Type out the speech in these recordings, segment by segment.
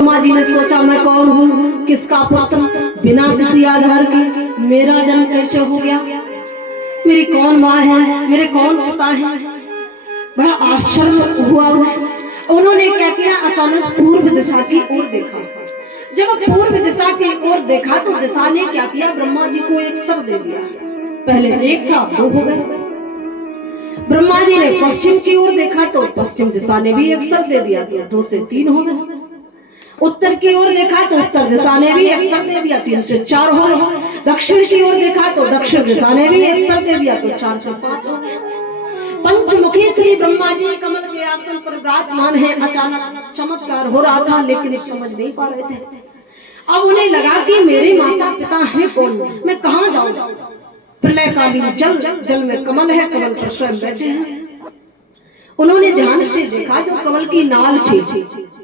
ब्रह्मा जी ने सोचा मैं कौन हूँ, किसका पुत्र, बिना किसी आधार के मेरा जन्म कैसे हो गया, मेरी कौन माँ है, मेरे कौन पिता है। बड़ा आश्चर्य हुआ उन्होंने क्या किया, अचानक पूर्व दिशा की ओर देखा। जब पूर्व दिशा की ओर देखा तो दिशा ने क्या किया, ब्रह्मा जी को एक सर दे दिया। पहले एक था, दो हो गए। ब्रह्मा जी ने पश्चिम की ओर देखा तो पश्चिम दिशा ने भी एक सर दे दिया, दो से तीन हो गए। उत्तर की ओर देखा तो उत्तर दिशा ने भी एक सर दे दिया, तीन से चार हो गए। दक्षिण की ओर देखा तो दक्षिण दिशा ने भी एक सर दे दिया, तो चार से पांच हो गए। पंचमुखी श्री ब्रह्मा जी कमल के आसन पर विराजमान है। अचानक चमत्कार हो रहा था लेकिन समझ नहीं पा रहे थे। अब उन्हें लगा कि मेरे माता पिता हैं कौन, मैं कहाँ जाऊं। प्रलयकालीन जल में कमल है, कमल पर स्वयं बैठे हैं। उन्होंने ध्यान से देखा, जो कमल की नाल थी,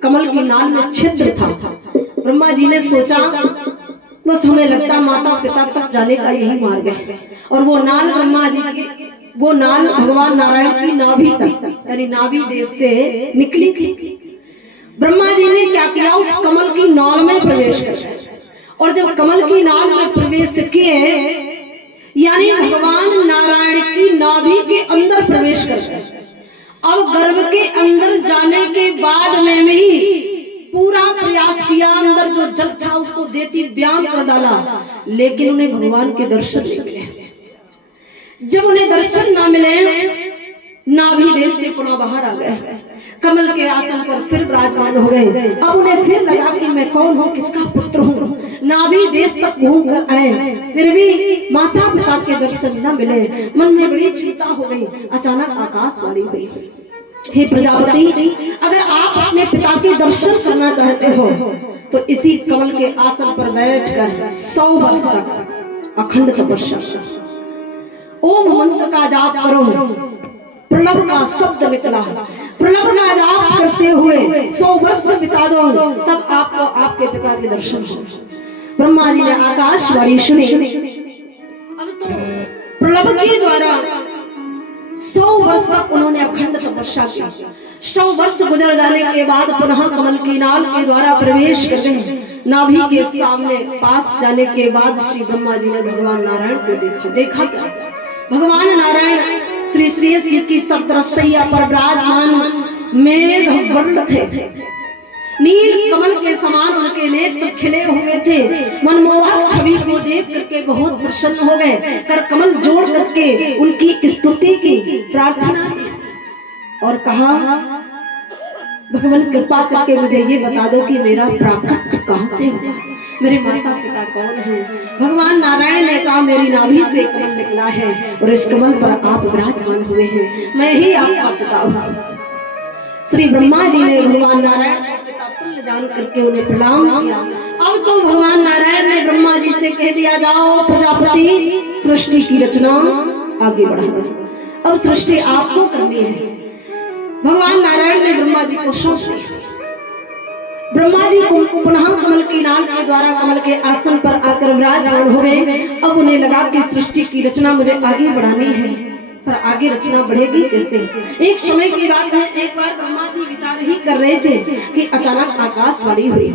कमल की नाल में छिद्र था। ब्रह्मा जी ने सोचा बस हमें लगता माता पिता तक जाने का यही मार्ग है। और वो नाल ब्रह्मा जी की, वो नाल भगवान नारायण की नाभि तक यानी नाभि देश से निकली थी। ब्रह्मा जी ने क्या किया, उस कमल की नाल में प्रवेश किया। और जब कमल की नाल में प्रवेश किए यानी भगवान नारायण की नाभि के अंदर प्रवेश कर, अब गर्भ के अंदर जाने के बाद में भी पूरा प्रयास किया, अंदर जो जल था उसको देती व्यायाम कर डाला, लेकिन उन्हें भगवान के दर्शन नहीं मिले। जब उन्हें दर्शन ना मिले, नाभि देश से पुनः बाहर आ गए, कमल के आसन पर फिर विराजमान हो गए। अब उन्हें फिर लगा कि मैं कौन हूँ, किसका पुत्र हूँ। नाभि देश तक घूम कर आए, फिर भी माता पिता के दर्शन न मिले। मन में बड़ी चिंता हो गई। अचानक आकाशवाणी हुई, हे प्रजापति, अगर आप अपने पिता के दर्शन करना चाहते हो तो इसी कमल के आसन पर बैठकर 100 वर्ष तक अखंड तपस्या, ओम मंत्र का जाप करो। प्रणव का शब्द निकला, प्रणव का जाप करते हुए 100 वर्ष बिता दो, तब आपको आपके पिता के दर्शन हो। ब्रह्मा जी ने आकाशवाणी सुनी। अब तो प्रणव के द्वारा 100 वर्ष तक उन्होंने अखंड तपस्या की। 100 वर्ष गुजर जाने के बाद पुनः कमल की नाल के द्वारा प्रवेश करते हैं। नाभि के सामने पास जाने के बाद श्री ब्रह्मा जी ने भगवान नारायण को देखा क्या, भगवान नारायण श्री शेष जी की सप्तशैया पर विराजमान मेघ वर्ण थे। नील कमल के समान उनके नेत्र खिले हुए थे। मनमोहक छवि को देख करके बहुत प्रसन्न हो गए। कर कमल जोड़ करके उनकी स्तुति की, प्रार्थना की और कहा, भगवान कृपा करके मुझे ये बता दो कि मेरा प्राकट्य कहाँ से हुआ, मेरे माता पिता कौन हैं। भगवान नारायण ने कहा, मेरी नाभि से कमल निकला है और इस कमल पर आप विराजमान हुए हैं, मैं ही आपका पिता हूँ। श्री ब्रह्मा जी ने भगवान नारायण को पिता तुल्य जान करके उन्हें प्रणाम किया। अब तो भगवान नारायण ने ब्रह्मा जी से कह दिया, जाओ प्रजापति, सृष्टि की रचना आगे बढ़ा, अब सृष्टि आपको करनी है। भगवान नारायण ने ब्रह्मा जी को सौंप दिया। ब्रह्मा जी को पुनः कमल की नाल के द्वारा कमल के आसन पर आकर विराजमान हो गए। अब उन्हें लगा कि सृष्टि की रचना मुझे आगे बढ़ानी है, पर आगे रचना बढ़ेगी कैसे। एक समय की बात है, एक बार ब्रह्मा जी विचार ही कर रहे थे कि अचानक आकाशवाणी हुई।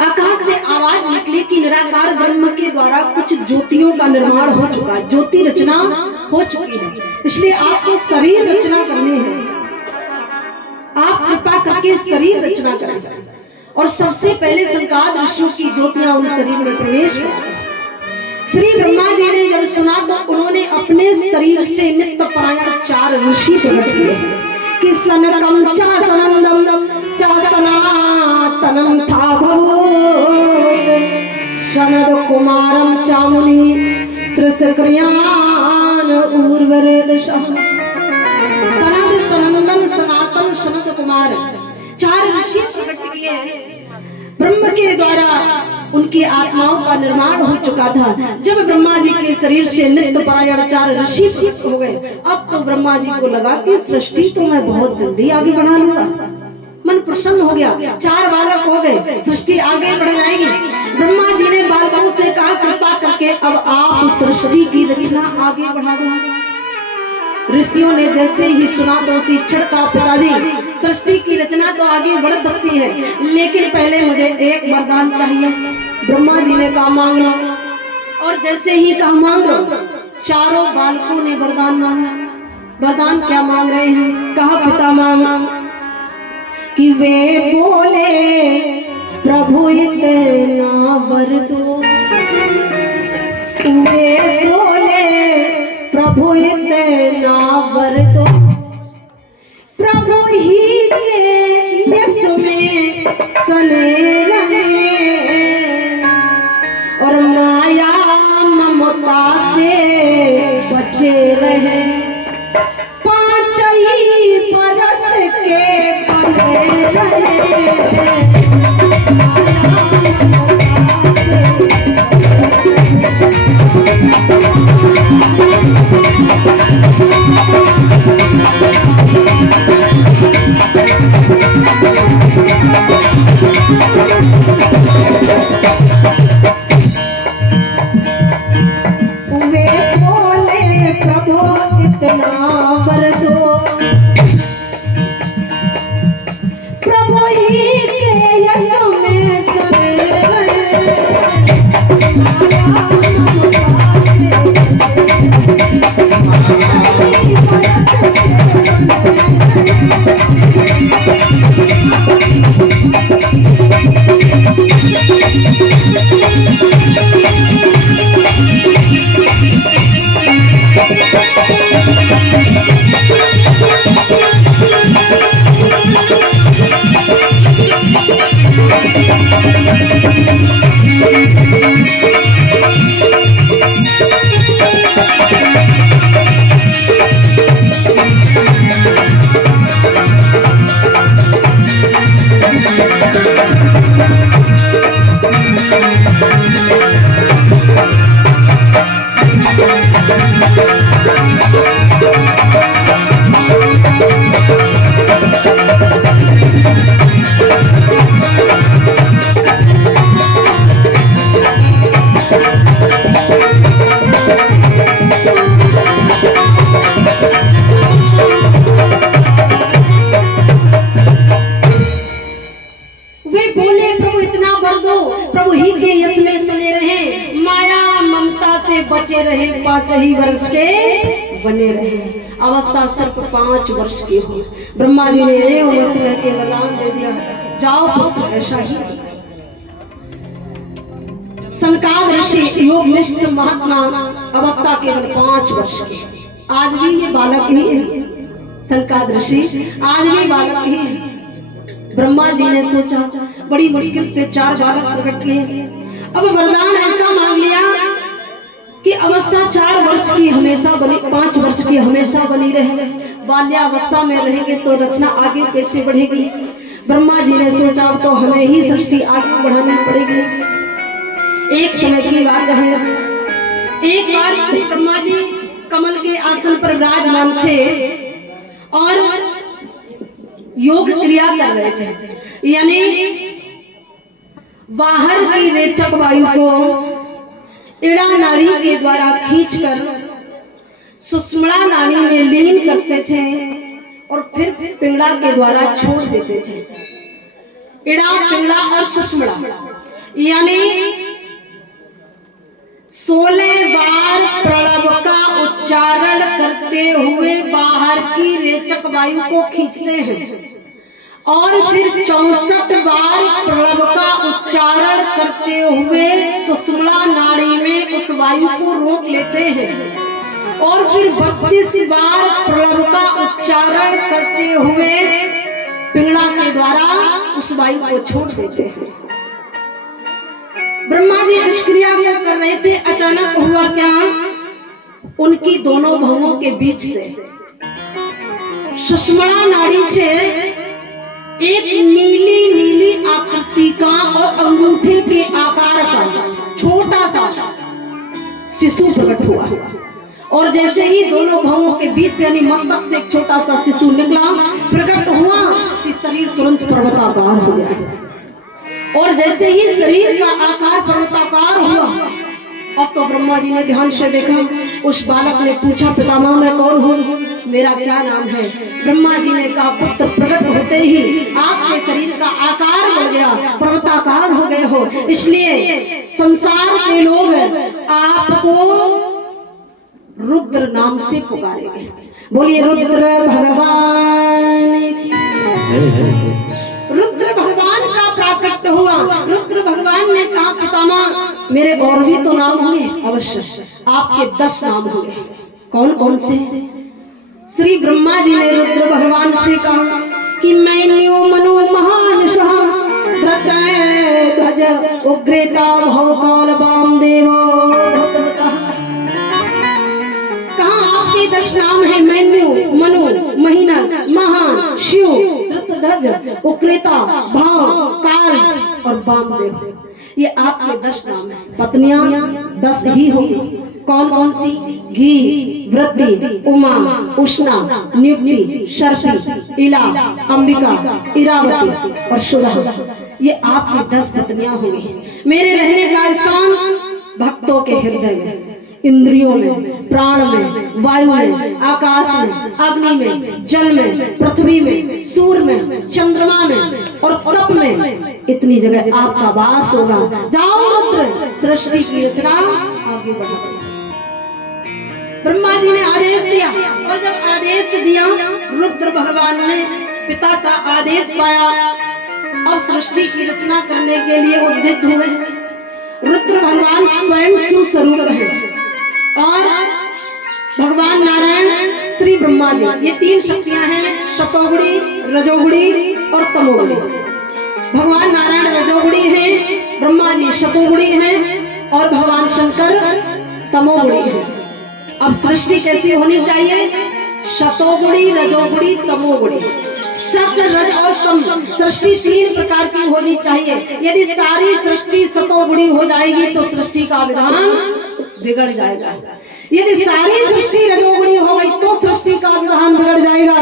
आकाश से आवाज निकली कि निराकार ब्रह्म के द्वारा कुछ ज्योतियों का निर्माण हो चुका है, ज्योति रचना हो चुकी है, इसलिए आपको शरीर रचना करनी है। आप कृपा करके शरीर रचना करें। और सबसे पहले संकाद ऋषियों की ज्योतियां उन शरीर में प्रवेश कर। श्री ब्रह्मा जी ने जब सुना तो उन्होंने अपने शरीर से नित्य परायण 4 ऋषि प्रकट किए कि सनकम च सनंदम च सनातनम था भवोत सनद कुमारम च मुनि त्रिसक्रियान उर्वरेद सनद सनंदन सनातन सनद कुमार 4 ऋषि प्रकट किए। ब्रह्म के द्वारा उनकी आत्माओं का निर्माण हो चुका था। जब ब्रह्मा जी के शरीर से नित्य परायण 4 ऋषि हो गए, अब तो ब्रह्मा जी को लगा कि सृष्टि तो मैं बहुत जल्दी आगे बढ़ा लूंगा। मन प्रसन्न हो गया, 4 बालक हो गए, सृष्टि आगे बढ़ जाएगी। ब्रह्मा जी ने बालकों से कहा, कृपा करके अब आप सृष्टि की रचना आगे बढ़ा दो। ऋषियों ने जैसे ही सुना तो उसी क्षण का पिताजी सृष्टि की रचना तो आगे बढ़ सकती है, लेकिन पहले मुझे एक वरदान चाहिए। ब्रह्मा जी ने कहा मांग लो, और जैसे ही कहा मांग लो, चारों बालकों ने वरदान मांगा। वरदान क्या मांग रहे हैं? कहा पिता मांग कि वे बोले प्रभु इतना वर दो, वे बोले प्रभु इतना वर दो, प्रभु ही के यश में सने रहे और माया ममता से बचे रहे, पांच ही बरस के बने रहे। बचे रहे, 5 ही वर्ष के बने रहे। अवस्था सिर्फ 5 वर्ष की हो। ब्रह्मा जी ने एक मस्त करके वरदान दे दिया, जाओ पुत्र ऐसा ही। सनकाद ऋषि योगनिष्ठ महात्मा, अवस्था केवल 5 वर्ष की। आज भी ये बालक ही है। सनकाद ऋषि आज भी बालक ही है। ब्रह्मा जी ने सोचा, बड़ी मुश्किल से 4 बालक प्रकट किए। अब वरदान ऐसा मांग लिया कि अवस्था 4 वर्ष की हमेशा बनी, 5 वर्ष की हमेशा बनी रहे। बाल्यावस्था में रहेंगे तो रचना आगे कैसे बढ़ेगी? ब्रह्मा जी ने सोचा तो हमें ही सृष्टि आगे बढ़ानी पड़ेगी। एक समय की बात है, एक बार श्री ब्रह्मा जी कमल के आसन पर विराजमान थे और योग क्रिया कर रहे थे, यानी बाहर की रेचक वायु को इड़ा नाड़ी के द्वारा खींचकर सुषुम्ना नाड़ी में लीन करते थे और फिर पिंगला के द्वारा छोड़ देते थे। इड़ा, पिंगला और सुषुम्ना, यानी 16 बार प्रणव का उच्चारण करते हुए बाहर की रेचक वायु को खींचते हैं और फिर 64 बार प्रणव का उच्चारण करते हुए सुषुम्ना नाड़ी में उस वायु को रोक लेते हैं और फिर 32 बार प्रणव का उच्चारण करते हुए पिंगला के द्वारा उस वायु को छोड़ देते हैं। ब्रह्मा जी इस क्रिया को कर रहे थे। अचानक हुआ क्या, उनकी दोनों भवों के बीच से सुषुम्ना नाड़ी से एक नीली नीली आकृति का और अंगूठे के आकार का छोटा सा शिशु प्रकट हुआ और जैसे ही दोनों भवों के बीच से यानी मस्तक से एक छोटा सा शिशु निकला, प्रकट हुआ कि शरीर तुरंत पर्वताकार हो गया। और जैसे ही शरीर का आकार पर्वताकार हुआ, अब तो ब्रह्मा जी ने ध्यान से देखा। उस बालक ने पूछा, पितामह मैं कौन हूँ? मेरा क्या नाम है। ब्रह्मा जी ने कहा पुत्र प्रकट होते ही आपके शरीर का आकार बढ़ गया, पर्वताकार हो गए हो, इसलिए संसार के लोग आपको रुद्र नाम से पुकारेंगे। बोलिए रुद्र भगवान। रुद्र भगवान का प्राकट्य हुआ। रुद्र भगवान ने कहा पितामह मेरे और भी तो नाम होंगे। अवश्य आपके 10 नाम होंगे। कौन कौन से? श्री ब्रह्मा जी ने रुद्र भगवान से कहा कि मैन्यो मनो महान ध्वज उग्रेता भवकाल वामदेवो। आपके 10 नाम है मैन्यो, मनो, महीना, महान, शिव, ध्वज, उक्रेता, भाव, काल और वामदेव। ये आपके 10 नाम है। पत्नियां 10 ही होंगी। कौन कौन सी? घी, वृद्धि, उमा, उष्णा, नियुक्ति, शर्फी, इला, अंबिका, इरावती और सुधा। ये आपकी 10 पत्नियां होंगी। मेरे रहने का स्थान भक्तों के हृदय में, इंद्रियों में, प्राण में, वायु में, आकाश में, अग्नि में, जल में, पृथ्वी में, सूर्य में, चंद्रमा में और तप में। इतनी जगह आपका वास होगा। जाओ रुद्र, सृष्टि की रचना आगे बढ़ाओ। ब्रह्मा जी ने आदेश दिया और जब आदेश दिया रुद्र भगवान ने पिता का आदेश पाया। अब सृष्टि की रचना करने के लिए उद्यत हुए। रुद्र भगवान स्वयं शिव स्वरूप है और भगवान नारायण श्री ब्रह्मा जी, ये 3 शक्तियां हैं, सतोगुणी, रजोगुणी और तमोगुणी। भगवान नारायण रजोगुणी हैं, ब्रह्मा जी सतोगुणी हैं और भगवान शंकर तमोगुणी हैं। अब सृष्टि कैसी होनी चाहिए? सतोगुणी, रजोगुणी, तमोगुणी। सत, रज और तम सृष्टि 3 प्रकार की होनी चाहिए। यदि सारी सृष्टि सतोगुणी हो जाएगी तो सृष्टि का विधान बिगड़ जाएगा। यदि सारी सृष्टि रजोगुणी हो गई तो सृष्टि का विधान बिगड़ जाएगा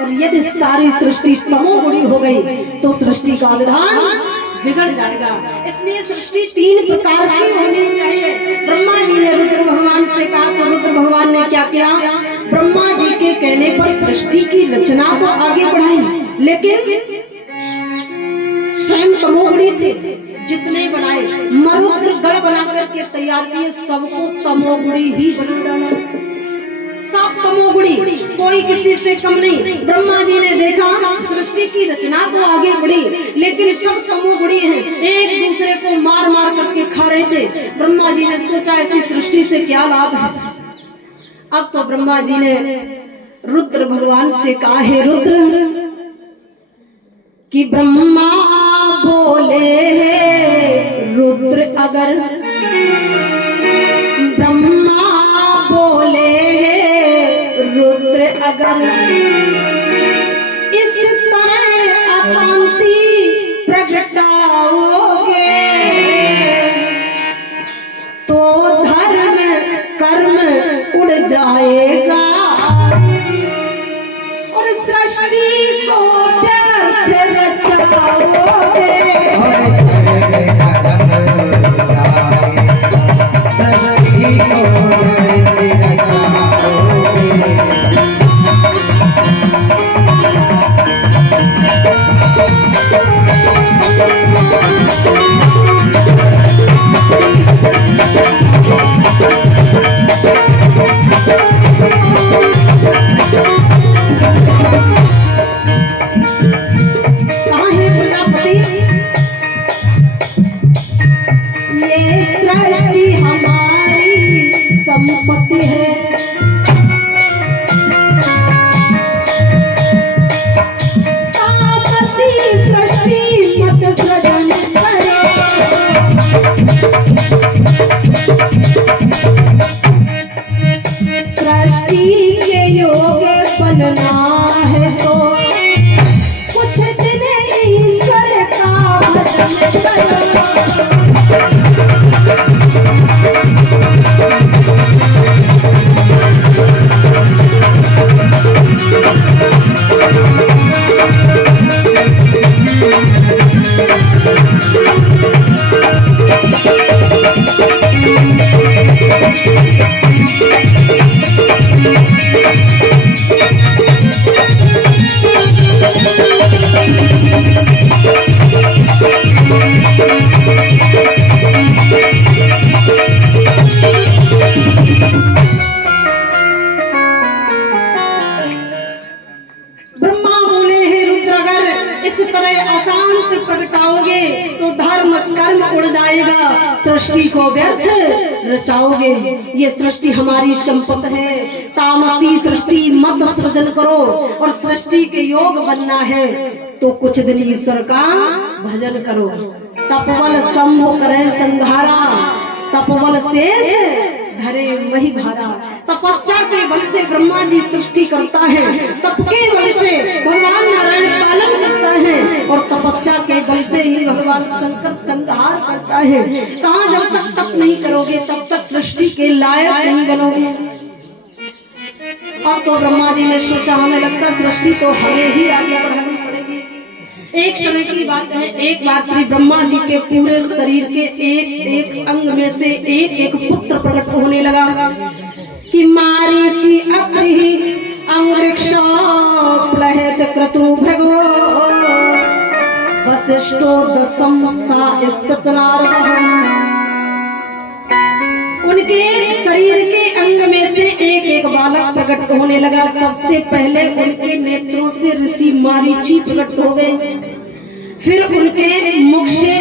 और यदि सारी सृष्टि तमोगुणी हो गई तो सृष्टि का विधान बिगड़ जाएगा। इसलिए सृष्टि 3 प्रकार की होनी चाहिए। ब्रह्मा जी ने रुद्र भगवान से कहा तो रुद्र भगवान ने क्या किया? ब्रह्मा जी के कहने पर सृष्टि की रचना तो आगे बढ़ाई, लेकिन स्वयं तमोगुणी थे। जितने बनाए मरुद्र गढ़ बना करके तैयार किए, सबको तमोगुणी ही बना डाला। सब तमोगुणी, कोई किसी से कम नहीं। ब्रह्मा जी ने देखा सृष्टि की रचना तो आगे बढ़ी, लेकिन सब तमोगुणी हैं, एक दूसरे को मार मार करके खा रहे थे। ब्रह्मा जी ने सोचा ऐसी सृष्टि से क्या लाभ है। अब तो ब्रह्मा जी ने रुद्र भगवान से कहा है रुद्र कि ब्रह्मा बोले रुद्र अगर, ब्रह्मा बोले रुद्र अगर इस तरह अशांति प्रगटाओगे तो धर्म कर्म उड़ जाएगा और सृष्टि को व्यर्थ रचाओगे। संपत्ति है, तापसी सृष्टि मत सृजन करो। सृष्टि के योग बनना है तो कुछ दिन ईश्वर का भजन करो। अशांत प्रगटाओगे तो धर्म कर्म उड़ जाएगा, सृष्टि को व्यर्थ रचाओगे। ये सृष्टि हमारी संपत्ति है, तामसी सृष्टि मत सृजन करो, और सृष्टि के योग बनना है तो कुछ दिन ईश्वर का भजन करो। तपबल शंभु करे संहारा, तपबल शेष धरे वही भारा। तपस्या के बल से ब्रह्मा जी सृष्टि करता है, तप के बल से भगवान नारायण पालन करता है, और तपस्या के बल से ही भगवान शंकर संहार करता है। कहाँ जब तक तप नहीं करोगे तब तक सृष्टि के लायक नहीं बनोगे। अब तो ब्रह्मा जी ने सोचा हमें लगता सृष्टि तो हमें ही आगे बढ़ानी पड़ेगी। एक समय की बात है, एक बार श्री ब्रह्मा जी के पूरे शरीर के एक एक अंग में से एक एक पुत्र प्रकट होने लगा कि मारीचि अत्रि अंगृक्ष प्लहेत क्रतु भृगो वसिष्ठो दशम सा नारदः। उनके शरीर के अंग में से एक एक बालक प्रकट होने लगा। सबसे पहले उनके नेत्रों से ऋषि मारीचि प्रकट हो गए, फिर उनके मुख से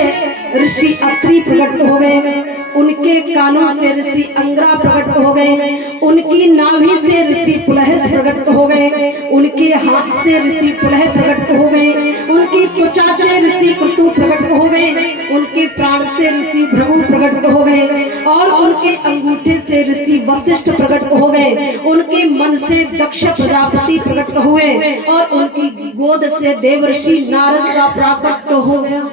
ऋषि अत्रि प्रकट हो गए, उनके कानों से ऋषि अंगरा प्रकट हो गए, उनकी नाभि से ऋषि पुलह प्रकट हो गए, उनके हाथ से ऋषि पुलह प्रकट हो गए, उनकी त्वचा से ऋषि क्रतु प्रकट हो गए, उनके प्राण से ऋषि भृगु प्रकट हो गए, और उनके अंगूठे से ऋषि वशिष्ठ प्रकट हो गए, उनके मन से दक्ष प्रजापति प्रकट हुए, और उनकी गोद से देवर्षि नारद का प्रकट हो गया।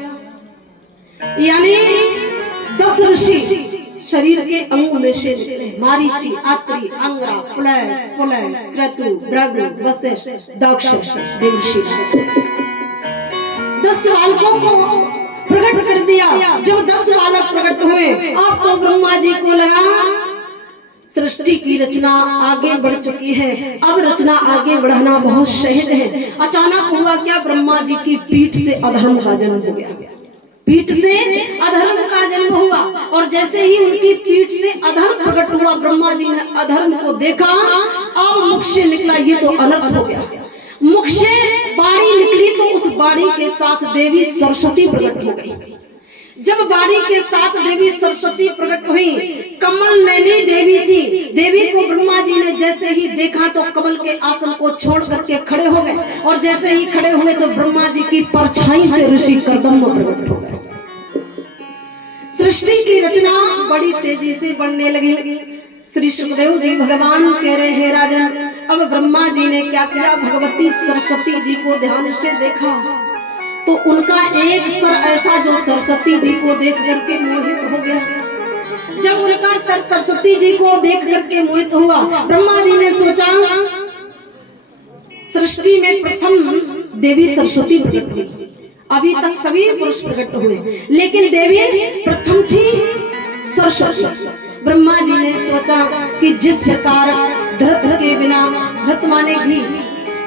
यानी 10 ऋषि शरीर के अंग में से निकले। मारीचि, अत्रि, अंगरा, पुलह, क्रतु, भृगु, वशिष्ठ, दक्ष, देवर्षि। 10 बालकों को प्रकट कर दिया। जब 10 बालक प्रकट हुए, अब तो ब्रह्मा जी को लगा सृष्टि की रचना आगे बढ़ चुकी है, अब रचना आगे बढ़ाना बहुत सहज है। अचानक हुआ क्या, ब्रह्मा जी की पीठ से अधर्म का जन्म हो गया। पीठ से अधर्म का जन्म हुआ, और जैसे ही उनकी पीठ से अधर्म प्रकट हुआ, ब्रह्मा जी ने अधर्म को देखा। अब मुख से निकला, ये तो अनर्थ हो गया। मुख से बाणी निकली तो उस बाणी के साथ देवी सरस्वती प्रकट हो गई। जब बाणी के साथ देवी सरस्वती प्रकट हुई, कमल नैनी देवी थी। देवी को ब्रह्मा जी ने जैसे ही देखा तो कमल के आसन को छोड़ करके खड़े हो गए, और जैसे ही खड़े हुए तो ब्रह्मा जी की परछाई से ऋषि कर्दम प्रकट हो गए। सृष्टि की रचना बड़ी तेजी से बढ़ने लगी। श्री सुखदेव जी भगवान कह रहे हैं राजन, अब ब्रह्मा जी ने क्या किया, भगवती सरस्वती जी को ध्यान से देखा तो उनका एक सर ऐसा जो सरस्वती जी को देख करके मोहित हो गया। जब उनका सर सरस्वती जी को देख करके मोहित हुआ, ब्रह्मा जी ने सोचा सृष्टि में प्रथम देवी सरस्वती प्रकट हुई। अभी तक सभी पुरुष प्रकट हुए, लेकिन देवी प्रथम थी सरस्वती। ब्रह्मा जी ने सोचा कि जिस प्रकार धृत के बिना, धृत माने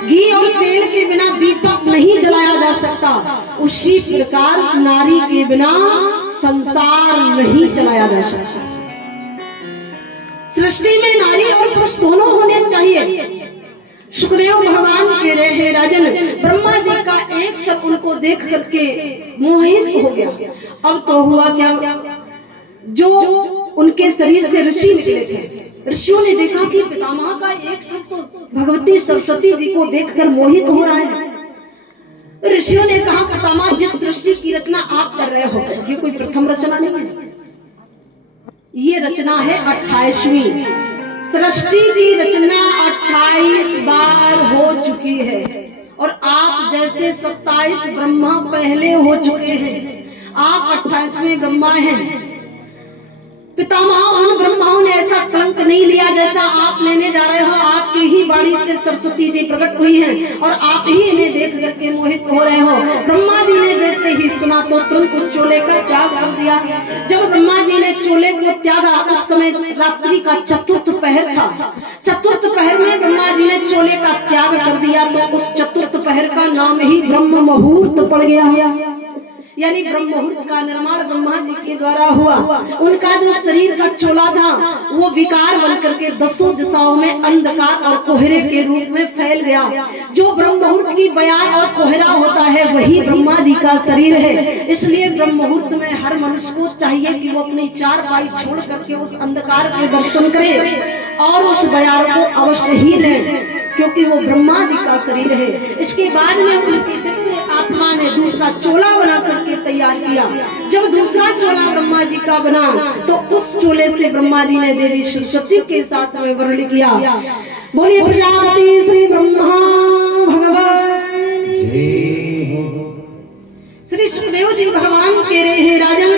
घी और तेल के बिना दीपक नहीं जलाया जा सकता, उसी प्रकार नारी के बिना संसार नहीं चलाया जा सकता। सृष्टि में नारी और पुरुष दोनों होने चाहिए। सुखदेव भगवान कह रहे हैं राजन, ब्रह्मा जी का एक सब उनको देख करके मोहित हो गया। अब तो हुआ क्या, जो उनके शरीर से ऋषि निकले थे, ऋषियों ने देखा कि पितामह का एक सब तो भगवती सरस्वती जी को देखकर मोहित हो रहा है। ऋषियों ने कहा पितामह, जिस सृष्टि की रचना आप कर रहे हो ये कोई प्रथम रचना नहीं है, ये रचना है 28वीं। सृष्टि की रचना 28 बार हो चुकी है, और आप जैसे 27 ब्रह्मा पहले हो चुके हैं, आप 28वें ब्रह्मा हैं। पितामह उन ब्रह्माओं ने ऐसा कलंक नहीं लिया जैसा आप लेने जा रहे हो। आपकी ही वाणी से सरस्वती जी प्रकट हुई हैं, और आप ही इन्हें देख करके मोहित हो रहे हो। ब्रह्मा जी ने जैसे ही सुना तो तुरंत उस चोले का त्याग कर दिया। जब ब्रह्मा जी ने चोले को त्यागा, उस समय रात्रि का चतुर्थ पहर था। चतुर्थ पहर में ब्रह्मा जी ने चोले का त्याग कर दिया, तो उस चतुर्थ पहर का नाम ही ब्रह्म मुहूर्त पड़ गया। यानी ब्रह्म मुहूर्त का निर्माण ब्रह्मा जी के द्वारा हुआ। उनका जो शरीर का चोला था वो विकार बन करके 10 दिशाओं में अंधकार और कोहरे के रूप में फैल गया। जो ब्रह्म मुहूर्त की बयान और कोहरा होता है वही ब्रह्मा जी का शरीर है। इसलिए ब्रह्म मुहूर्त में हर मनुष्य को चाहिए कि वो अपनी चारपाई छोड़ करके उस अंधकार के दर्शन करे और उस बयान को अवश्य ही ले, क्योंकि वो ब्रह्मा जी का शरीर है। इसके बाद में उनके दिव्य आत्मा ने दूसरा चोला बना करके तैयार किया। जब दूसरा चोला ब्रह्मा जी का बना तो उस चोले से ब्रह्मा जी ने देवी सरस्वती के साथ में वर्ण किया। बोलिए प्रजापति श्री ब्रह्मा भगवान श्री सुखदेव जी भगवान कह रहे हैं राजन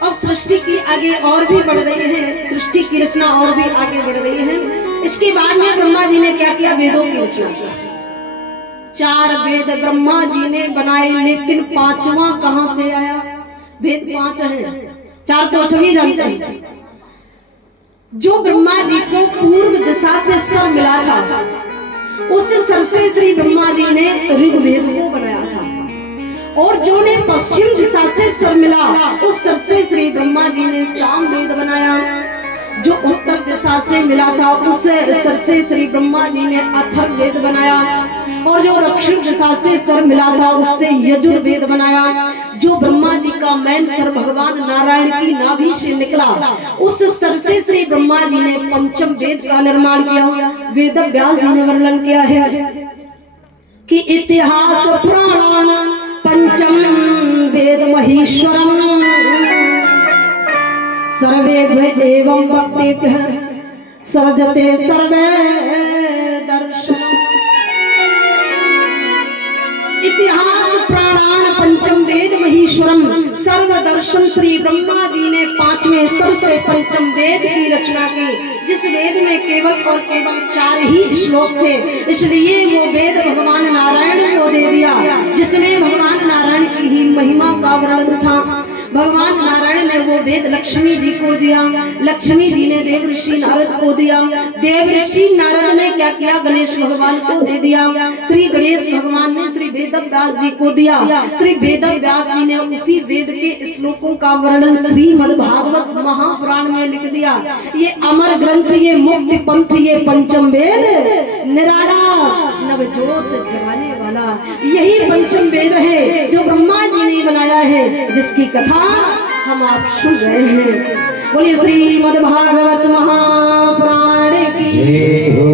अब सृष्टि की आगे और भी बढ़ रही है, सृष्टि की रचना और भी आगे बढ़ रही है। इसके बाद में ब्रह्मा जी ने क्या किया, वेदों की रचना। 4 वेद ब्रह्मा जी ने बनाए, लेकिन 5वां कहां से आया? वेद 5 हैं, 4 तो सभी जानते हैं। जो ब्रह्मा जी को पूर्व दिशा से सर मिला था उस सर से श्री ब्रह्मा जी ने ऋग्वेद को बनाया था, और जो ने पश्चिम दिशा से सर मिला उस सर से श्री ब्रह्मा जी ने सामवेद बनाया। जो उत्तर दिशा से मिला था उस सर से श्री ब्रह्मा जी ने अथर्ववेद बनाया, और जो दक्षिण दिशा से सर मिला था उससे यजुर्वेद बनाया। जो ब्रह्मा जी का मैन सर भगवान नारायण की नाभि से निकला उस सर से श्री ब्रह्मा जी ने पंचम वेद का निर्माण किया। वेद व्यास जी ने वर्णन किया है कि इतिहास पुराण पंचम वेद महेश्वरम सर्वे एवं भक्ति सर्जते सर्वे दर्शन। इतिहास प्राणान पंचम वेद महेश्वरम सर्व दर्शन। श्री ब्रह्मा जी ने 5वें सर से पंचम वेद की रचना की, जिस वेद में केवल और केवल 4 ही श्लोक थे, इसलिए वो वेद भगवान नारायण को दे दिया, जिसमें भगवान नारायण की ही महिमा का वर्णन था। भगवान नारायण ने वो वेद लक्ष्मी जी को दिया, लक्ष्मी जी ने देव ऋषि नारद को दिया, देव ऋषि नारद ने क्या किया, गणेश भगवान को दे दिया। श्री गणेश भगवान ने श्री वेद व्यास जी को दिया। श्री वेद व्यास जी ने उसी वेद के श्लोकों का वर्णन श्रीमद् भागवत महापुराण में लिख दिया। ये अमर ग्रंथ, ये मुक्ति पंथ, ये पंचम वेद निराला नवजोत जगाने वाला, यही पंचम वेद है जो ब्रह्मा जी ने बनाया है, जिसकी कथा हम आप सुन रहे हैं। बोलिए श्रीमद् भागवत महापुराण की जय हो।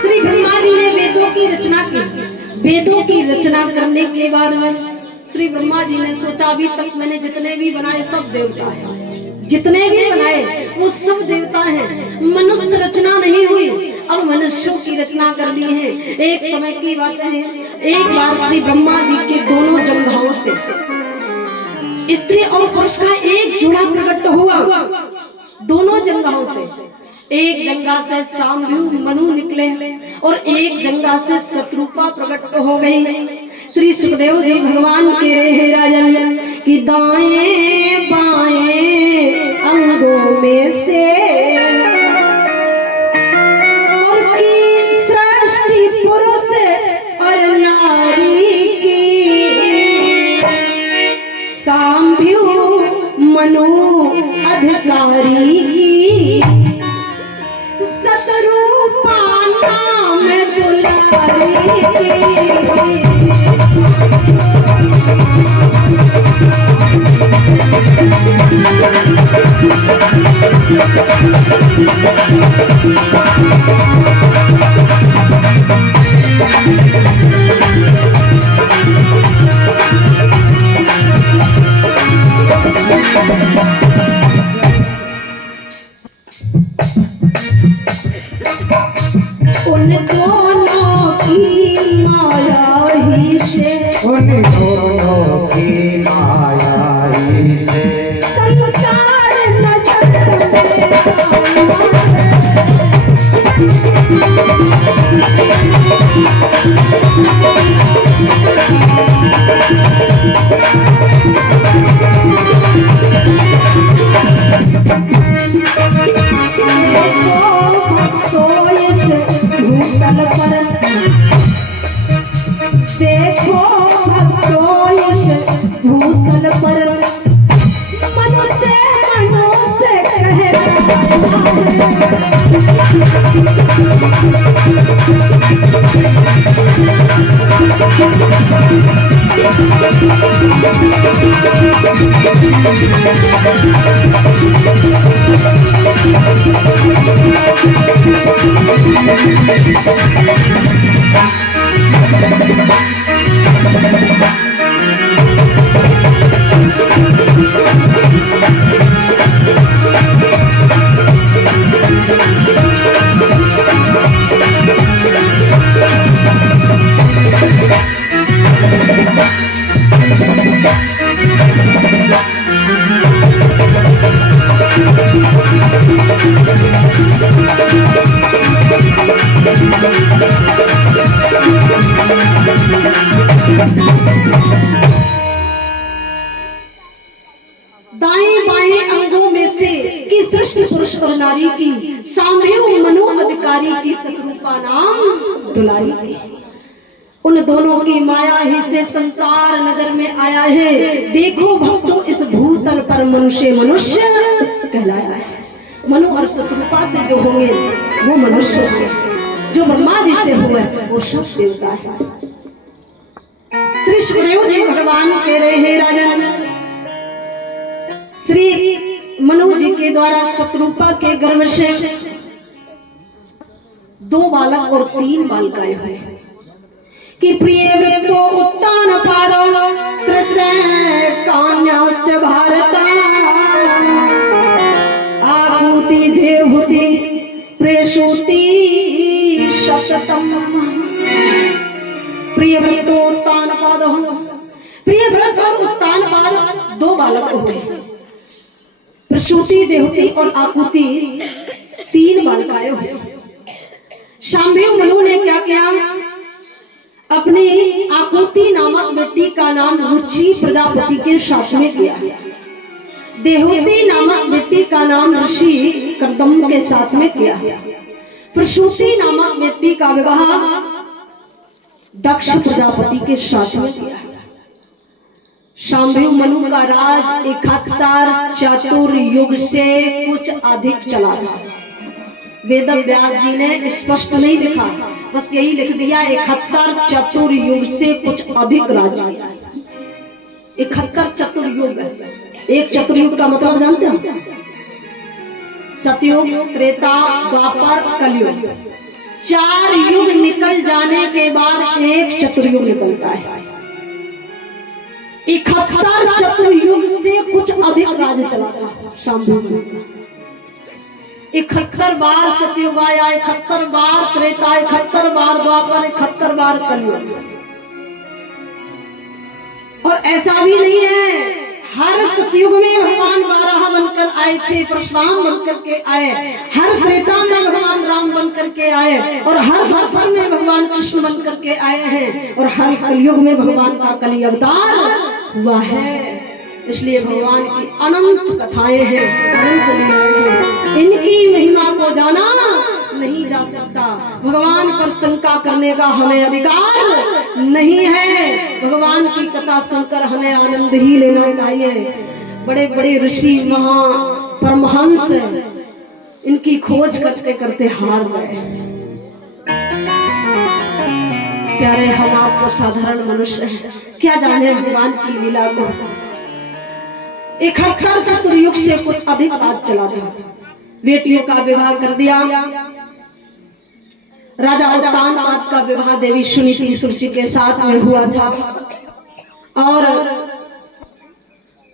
श्री ब्रह्मा जी ने वेदों की रचना की। वेदों की रचना करने के बाद में श्री ब्रह्मा जी ने सोचा अभी तक मैंने जितने भी बनाए सब देवता है, जितने भी बनाए वो सब देवता हैं, मनुष्य रचना नहीं हुई, अब मनुष्यों की रचना कर ली है। एक समय की बात है, एक बार श्री ब्रह्मा जी के दोनों जंघाओं से स्त्री और पुरुष का एक जोड़ा प्रकट हुआ। दोनों जंघाओं से, एक जंघा से साम्भु मनु निकले और एक जंघा से शत्रुपा प्रकट हो गई। श्री सुखदेव जी भगवान कह रहे हैं राजन कि दाएं बाएं अंगों में से और की सृष्टि पुरुष और नारी की, साम्भु मनु अधिकारी की, शत्रुपा नाम दुलारी की। उन दोनों की माया ही से, उन दोनों की माया ही से संसार नजर देखो भक्तों पर मनुष्य कहे दाएं बाएं अंगों में से कि सृष्टि पुरुष और नारी की साम्य मनो अधिकारी की सतरूपा नाम दुलारी की। उन दोनों की माया ही से संसार नजर में आया है। देखो भक्तों इस भूतल पर मनुष्य कहलाया है। मनु और सतरूपा से जो होंगे वो मनुष्य है, जो ब्रह्मा जी से हुए वो सब देवता है। श्री सुखदेव जी भगवान कह रहे हैं राजन, श्री मनु जी के द्वारा शत्रुपा के गर्भ से 2 बालक और 3 बालिकाएं हुए कि प्रिय वृतो उत्तान पादो त्रसैं कान्याश्च भारता आहुति देवहुति प्रेषुति शततम। प्रिय वृतो उत्तान पादो, प्रिय व्रत और उत्तान पाद 2 बालक हुए। प्रसूति देवहुति और आकुति 3 बालिकाएं हुई। शाम्भवी मनु ने क्या किया, अपनी आकुति नामक बेटी का नाम रुचि प्रजापति के साथ में किया। देवहुति नामक बेटी का नाम ऋषि कर्दम के साथ में किया। प्रसूति नामक बेटी का विवाह दक्ष प्रजापति के साथ में किया। शाम्भवी मनु का राज 71 चतुर्युग से कुछ अधिक चला था। वेद व्यास जी ने स्पष्ट नहीं लिखा, बस यही लिख दिया 71 चतुर्युग से कुछ अधिक राज्य। 71 चतुर्युग, एक चतुर्युग का मतलब जानते हैं? सतयुग, त्रेता, द्वापर, कलयुग। 4 युग निकल जाने के बाद एक चतुर्युग निकलता है। 71 चतुर्युग से कुछ अधिक राज्य चला था शाम्भवी का। 71 बार सतयुग आया, 71 बार त्रेता, 71 बार द्वापर, 71 बार कलयुग। और ऐसा भी नहीं है, हर सतयुग में भगवान बारह बनकर आए थे, परशुराम बनकर के आए। हर त्रेता में भगवान राम बनकर के आए, और हर द्वापर में भगवान कृष्ण बनकर के आए हैं, और हर कलयुग में भगवान का कली अवतार हुआ है। इसलिए भगवान की अनंत कथाएं हैं, अनंत लीलाएं हैं। इनकी महिमा को जाना नहीं जा सकता। भगवान पर शंका करने का हमें अधिकार नहीं है। भगवान की कथा सुनकर हमें आनंद ही लेना चाहिए। बड़े बड़े ऋषि महा परमहंस इनकी खोज करते करते हार गए। प्यारे, हम आप तो साधारण मनुष्य हैं, क्या जाने भगवान की लीला को। 71 चतुर्युग से कुछ अधिक राज चला था। बेटियों का विवाह कर दिया। राजा उत्तानपाद का विवाह देवी सुनीति सुरुचि के साथ में हुआ था, और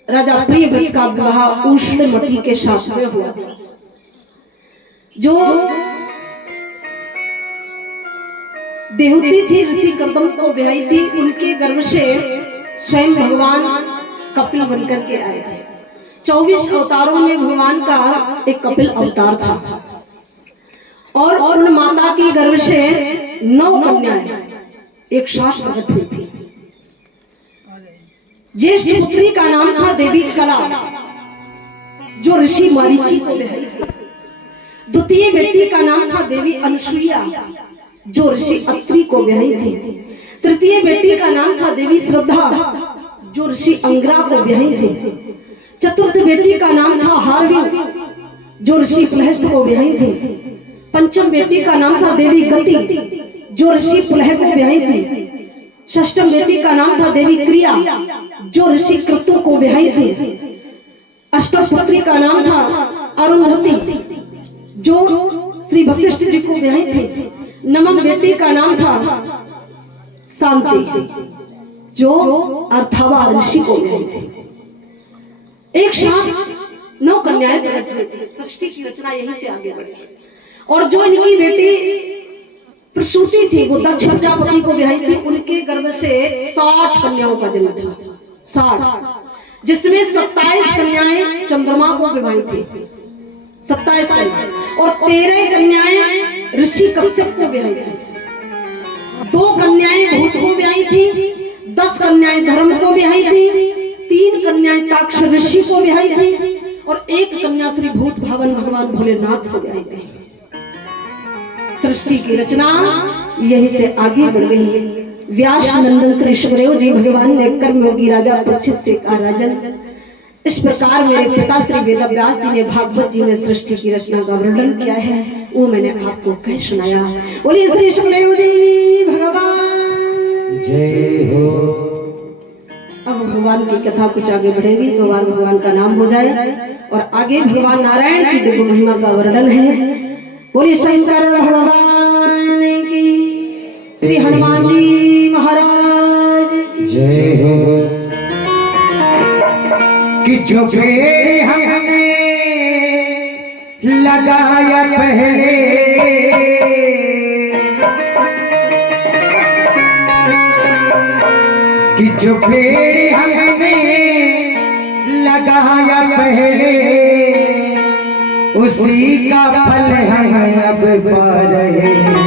राजा प्रियव्रत का विवाह उष्णमती के साथ में हुआ था। जो देवहुति थी, ऋषि कर्दम को ब्याही थी, उनके गर्भ से स्वयं भगवान कपिल बनकर के आए थे। 24 अवतारों में भगवान का एक कपिल अवतार था, और उन माता की गर्भ से 9 कन्याएं एक साथ प्रकट हुई थी। ज्येष्ठ पुत्री का नाम था देवी कला, जो ऋषि मारीची को ब्याही थी। द्वितीय बेटी का नाम था देवी अनुसुईया, जो ऋषि अत्रि को ब्याही थी। तृतीय बेटी का नाम था देवी श्रद्धा, जो ऋषि अंगरा को ब्याही थे। चतुर्थ बेटी का नाम था हारवी, जो ऋषि पुलहस्त को ब्याही थे। पंचम बेटी का नाम था देवी गति, जो ऋषि पुलह को ब्याही थे। षष्ठम बेटी का नाम था देवी क्रिया, जो ऋषि क्रतु को ब्याही थे। अष्टम पुत्री का नाम था अरुंधति, जो श्री वशिष्ठ जी को ब्याही थे। नवम बेटी का नाम था शांति, जो अर्थावा ऋषि को ब्याही थे। एक साथ 9 कन्याएं प्रकट हुई थी। सृष्टि की रचना यहीं से आगे बढ़ी। और जो इनकी बेटी प्रसूति थी वो दक्ष प्रजापति को ब्याही थी। उनके गर्भ से 60 कन्याओं का जन्म था, 60, जिसमें 27 कन्याएं चंद्रमा को विवाही थी, 27 कन्याएं, और 13 कन्याएं ऋषि कश्यप को ब्याही थी। 2 कन्याएं भूत को ब्याही थी, 10 कन्याएं धर्म को ब्याही थी, 3 कन्याएं ताक्ष ऋषि को ब्याही थी, और 1 कन्या श्री भूत भावन भगवान भोलेनाथ को ब्याही थी। सृष्टि की रचना यहीं से आगे बढ़ गई है। व्यास नंदन श्री सुखदेव जी भगवान ने कर्मयोगी राजा परीक्षित से कहा, राजन, इस प्रकार मेरे पिता श्री वेदव्यास जी ने भागवत जी में सृष्टि की रचना का वर्णन किया है, वो मैंने आपको कह सुनाया। बोलिए श्री सुखदेव जी भगवान जय हो। अब भगवान की कथा कुछ आगे बढ़ेगी तो भगवान का नाम हो जाए, और आगे भगवान नारायण की दिव्य महिमा का वर्णन है। बोलिए शंकर भगवान की, श्री हनुमान जी महाराज जय हो। कि जो पेड़ हमने लगाया पहले, कि जो पेड़ हमने लगाया पहले, उसी का फल हम अब पा रहे हैं।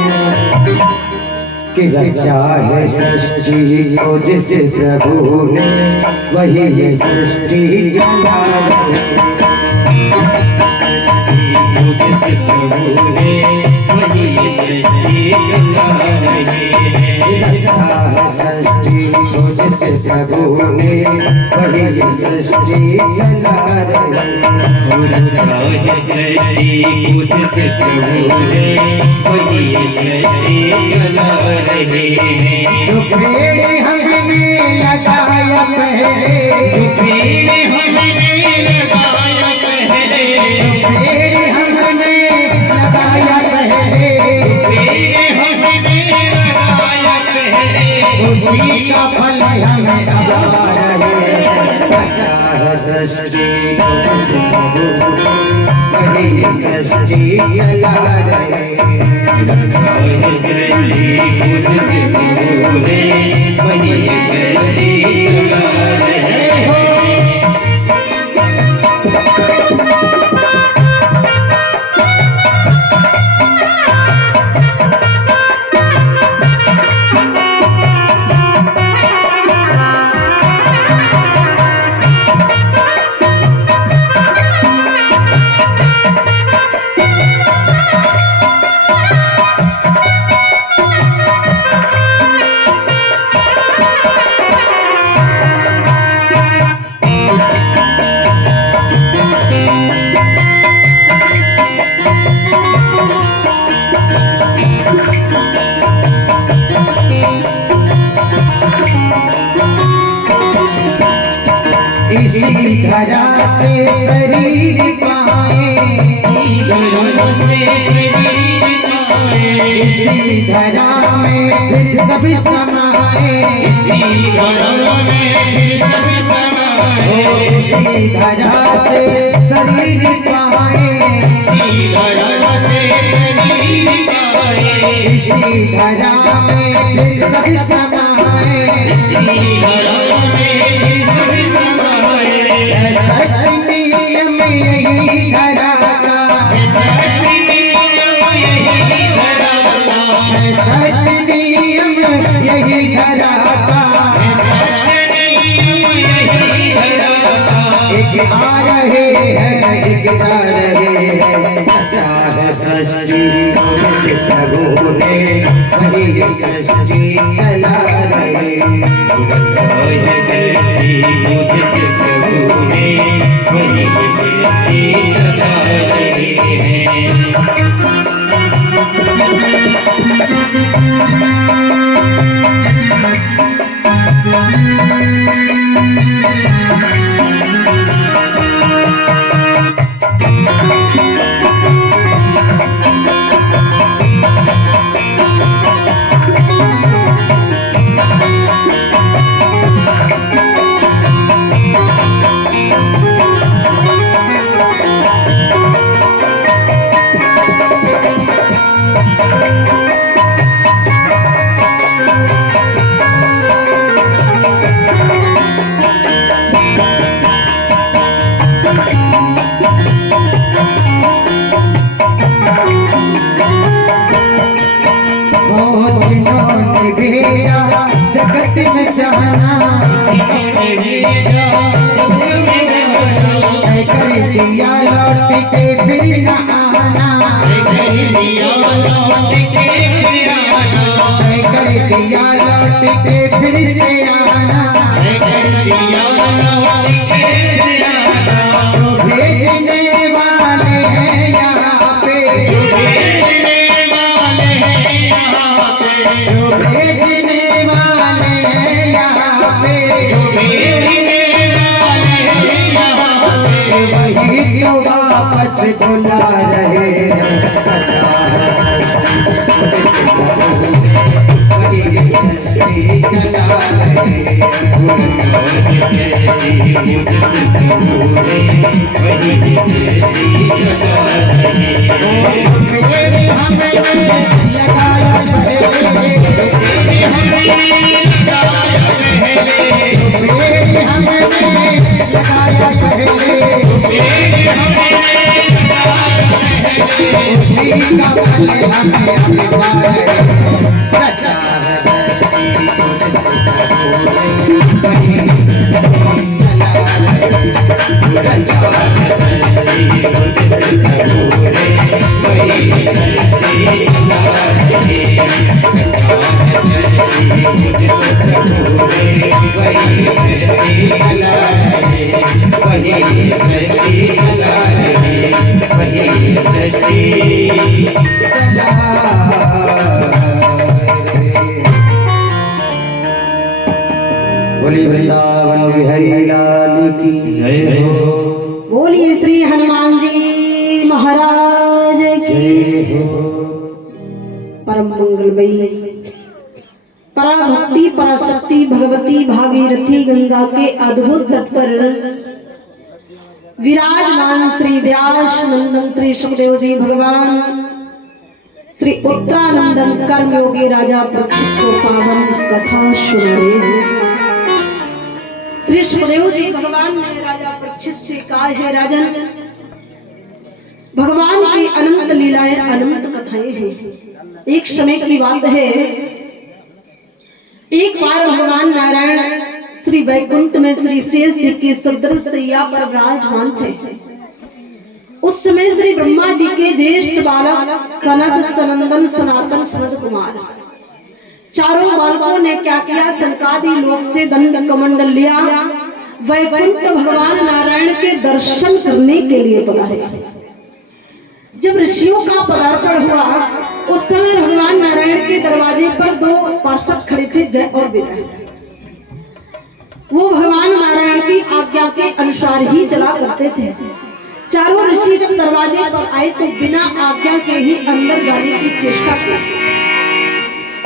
कि रचा है सृष्टि को जिस प्रभु ने, वही है सृष्टि चला रहे हैं। जिस प्रभु ने, वही है सृष्टि चला रहे हैं। रचा है सृष्टि को जिस प्रभु ने, वही है सृष्टि चला रहे हैं। जो पेड़ हमने लगाया पहले, जो पेड़ हमने लगाया पहले, जो पेड़ हमने लगाया पहले, पेड़ हमने लगाया पहले, उसी का फल हमें अब आ रहे हैं। सृष्टि सृष्टि चला रहे इसी धरा से शरीर पाए, इसी धरा में फिर सभी समाए, इसी धरा से शरीर पाए, इसी धरा में फिर सभी समाए। नियम यही धरा का, नियम यही धरा का, एक के आ रहे हैं एक जा रहे हैं सच्चा है सृष्टि जिस प्रभु ने वही सृष्टि चला रहे जिस प्रभु ने वही सृष्टि चला रहे हैं। जगत में चाहना कर दिया लौट के फिर न आना कर दिया लौट के फिर से आना जो भेजने वाले हैं यहाँ पे जो भेजने वाले हैं यहाँ वही क्यों वापस बुला रहे हैं बोली वृंदावन बिहारी लाल की जय हो। बोली श्री हनुमान जी महाराज की परम मंगलमयी पराभक्ति पराशक्ति भगवती भागीरथी गंगा के अद्भुत तट पर विराजमान श्री व्यास नंदन श्री सुखदेव जी भगवान श्री उत्तरानंदन कर्मयोगी राजा परीक्षित को पावन कथा सुना रहे हैं। श्री सुखदेव जी भगवान ने राजा परीक्षित से कहा है राजन, भगवान की अनंत लीलाएं अनंत कथाएं हैं। एक समय की बात है, एक बार भगवान नारायण श्री वैकुंठ में श्री शेष जी की सदृश सैया पर विराजमान थे। उस समय श्री ब्रह्मा जी के ज्येष्ठ बालक सनद सनंदन सनातन सनद कुमार चारों बालकों ने क्या किया, सनकादि लोक से दंड कमंडल लिया, वैकुंठ भगवान नारायण के दर्शन करने के लिए पधारे। जब ऋषियों का पदार्पण हुआ उस समय भगवान नारायण के दरवाजे पर दो पार्षद खड़े थे, जय और विजय। वो भगवान नारायण की आज्ञा के अनुसार ही चला करते थे। चारों ऋषि जब दरवाजे पर आए तो बिना आज्ञा के ही अंदर जाने की चेष्टा की,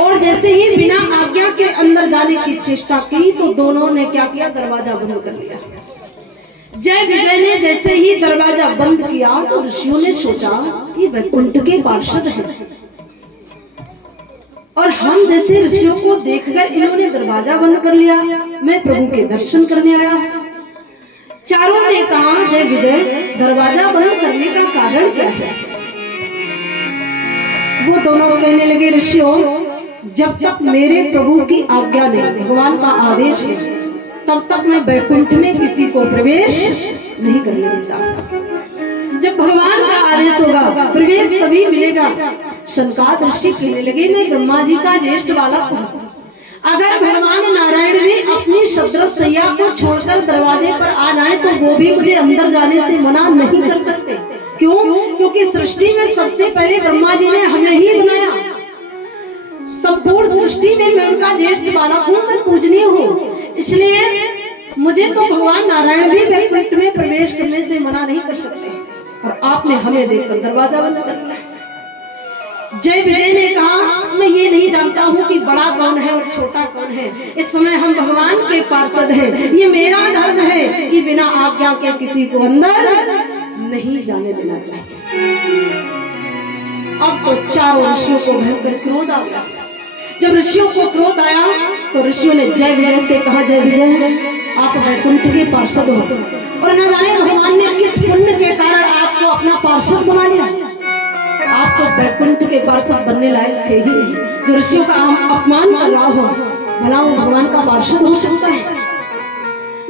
और जैसे ही बिना आज्ञा के अंदर जाने की चेष्टा की तो दोनों ने क्या किया, दरवाजा बंद कर लिया। जय विजय ने जैसे ही दरवाजा बंद किया तो ऋषियों ने सोचा कि वैकुंठ के पार्षद हैं और हम जैसे ऋषियों को देखकर इन्होंने दरवाजा बंद कर लिया, मैं प्रभु के दर्शन करने आया। चारों ने कहा, जय विजय, दरवाजा बंद करने का कारण क्या है? वो दोनों कहने लगे, ऋषियों, जब तक मेरे प्रभु की आज्ञा नहीं, भगवान का आदेश है तब तक मैं वैकुंठ में किसी को प्रवेश नहीं करने देता। जब भगवान का आदेश होगा प्रवेश तभी मिलेगा। शनकाद ऋषि कहने लगे मैं ब्रह्मा जी का ज्येष्ठ बालक हूँ। अगर भगवान नारायण भी अपनी शत्रसैया को छोड़कर दरवाजे पर आ जाए तो वो भी मुझे अंदर जाने से मना नहीं कर सकते। क्यों? क्योंकि सृष्टि में सबसे पहले ब्रह्मा जी ने हमें ही बनाया। संपूर्ण सृष्टि में मैं उनका ज्येष्ठ बालक हूँ, मैं पूजनीय हूँ, इसलिए मुझे तो भगवान नारायण भी वैकुंठ में प्रवेश करने से मना नहीं कर सकते। और आपने हमें देखकर दरवाजा बंद कर दिया। जय विजय ने कहा मैं ये नहीं जानता हूँ कि बड़ा कौन है और छोटा कौन है। इस समय हम भगवान के पार्षद हैं। ये मेरा धर्म है कि बिना आज्ञा के किसी को अंदर नहीं जाने देना चाहिए। अब तो चारों ऋषियों को भयंकर क्रोध आ गया। जब ऋषियों को क्रोध आया तो ऋषियों ने जय विजय से कहा जय विजय आप वैकुंठ के पार्षद हो और न जाने भगवान ने किस पुण्य के कारण आपको अपना पार्षद बना लिया। आप तो वैकुंठ के पार्षद बनने लायक थे ही नहीं। जो ऋषियों का अपमान कर रहा हो भला वो भगवान का पार्षद हो सकता है?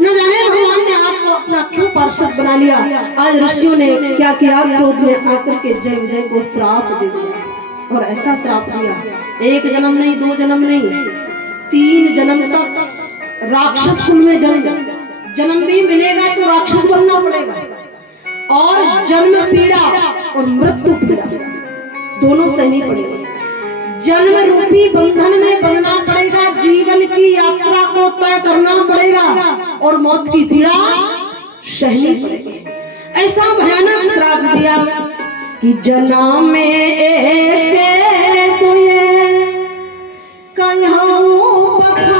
न जाने भगवान ने आपको अपना क्यों पार्षद बना लिया। आज ऋषियों ने क्या किया, क्रोध में आकर के जय विजय को श्राप दे दिया। और ऐसा श्राप दिया, एक जन्म नहीं, दो जन्म नहीं, 3 जन्म तक राक्षस कुल में जन्म भी मिलेगा तो राक्षस बनना पड़ेगा। और जन्म पीड़ा और मृत्यु पीड़ा दोनों सहनी पड़ेगी। जन्म रूपी बंधन में बंधना पड़ेगा, जीवन की यात्रा को तय करना पड़ेगा और मौत की पीड़ा सहनी पड़ेगी। ऐसा भयानक श्राप दिया कि जन्म में एक तुये कहो बखारी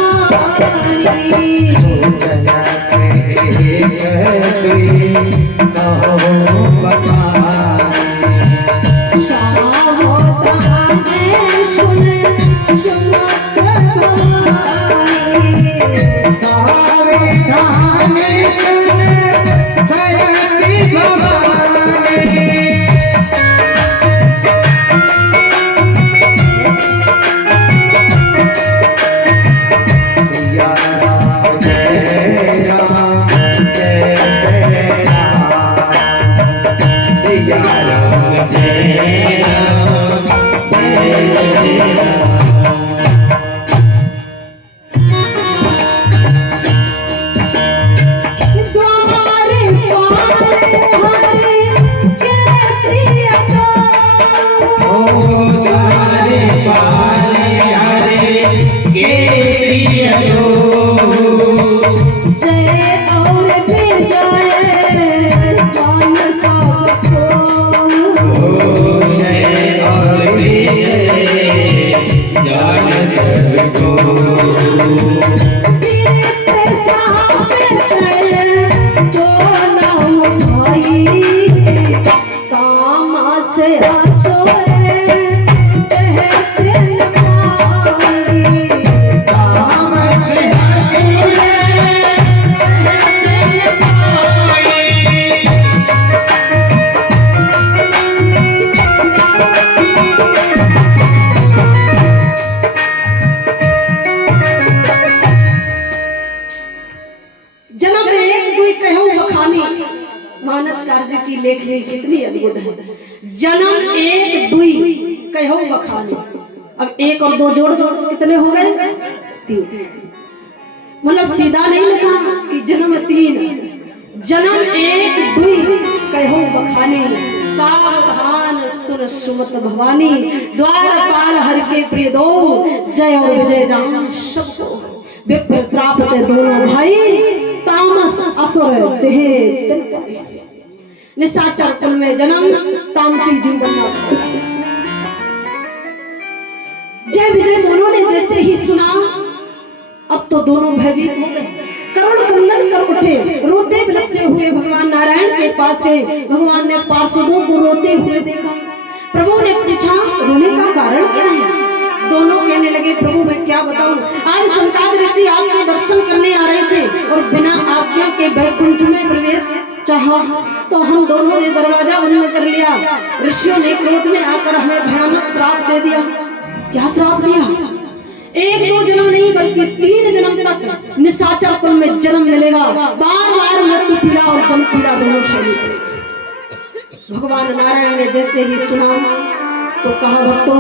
कितनी अद्भुत है। जन्म एक दुई कहो बखानी। अब 1 और 2 जोड़ दो कितने हो गए? 3। मतलब सीधा नहीं लिखा कि जन्म 3, जन्म एक दुई कहो बखानी। सावधान सुन सुमत भवानी, द्वारपाल हर के प्रिय दो, जय और विजय जान सबको। विप्र श्राप ते दोनों भाई, तामस असुर तेहे निशाचर कुल में जन्म, तामसी जीव बनना। जय विजय दोनों ने जैसे ही सुना अब तो दोनों भयभीत हो गए, करुण क्रंदन कर उठे, रोते बिलखते हुए भगवान नारायण के पास गए। भगवान ने पार्षदों को रोते हुए देखा। प्रभु ने पूछा रोने का कारण क्या है? दोनों कहने लगे प्रभु मैं क्या बताऊं, आज संसार ऋषि आपके दर्शन करने आ रहे थे और बिना आज्ञा के वैकुंठ में प्रवेश चाहा तो हम दोनों ने दरवाजा बंद कर लिया। ऋषियों ने क्रोध में आकर हमें भयानक श्राप दे दिया। क्या श्राप दिया? एक दो जन्म नहीं बल्कि 3 जन्म तक निशाचर कुल में जन्म मिलेगा, बार बार मृत्यु पीड़ा और जन्म पीड़ा दोनों शरीर। भगवान नारायण ने जैसे ही सुना तो कहा भक्तों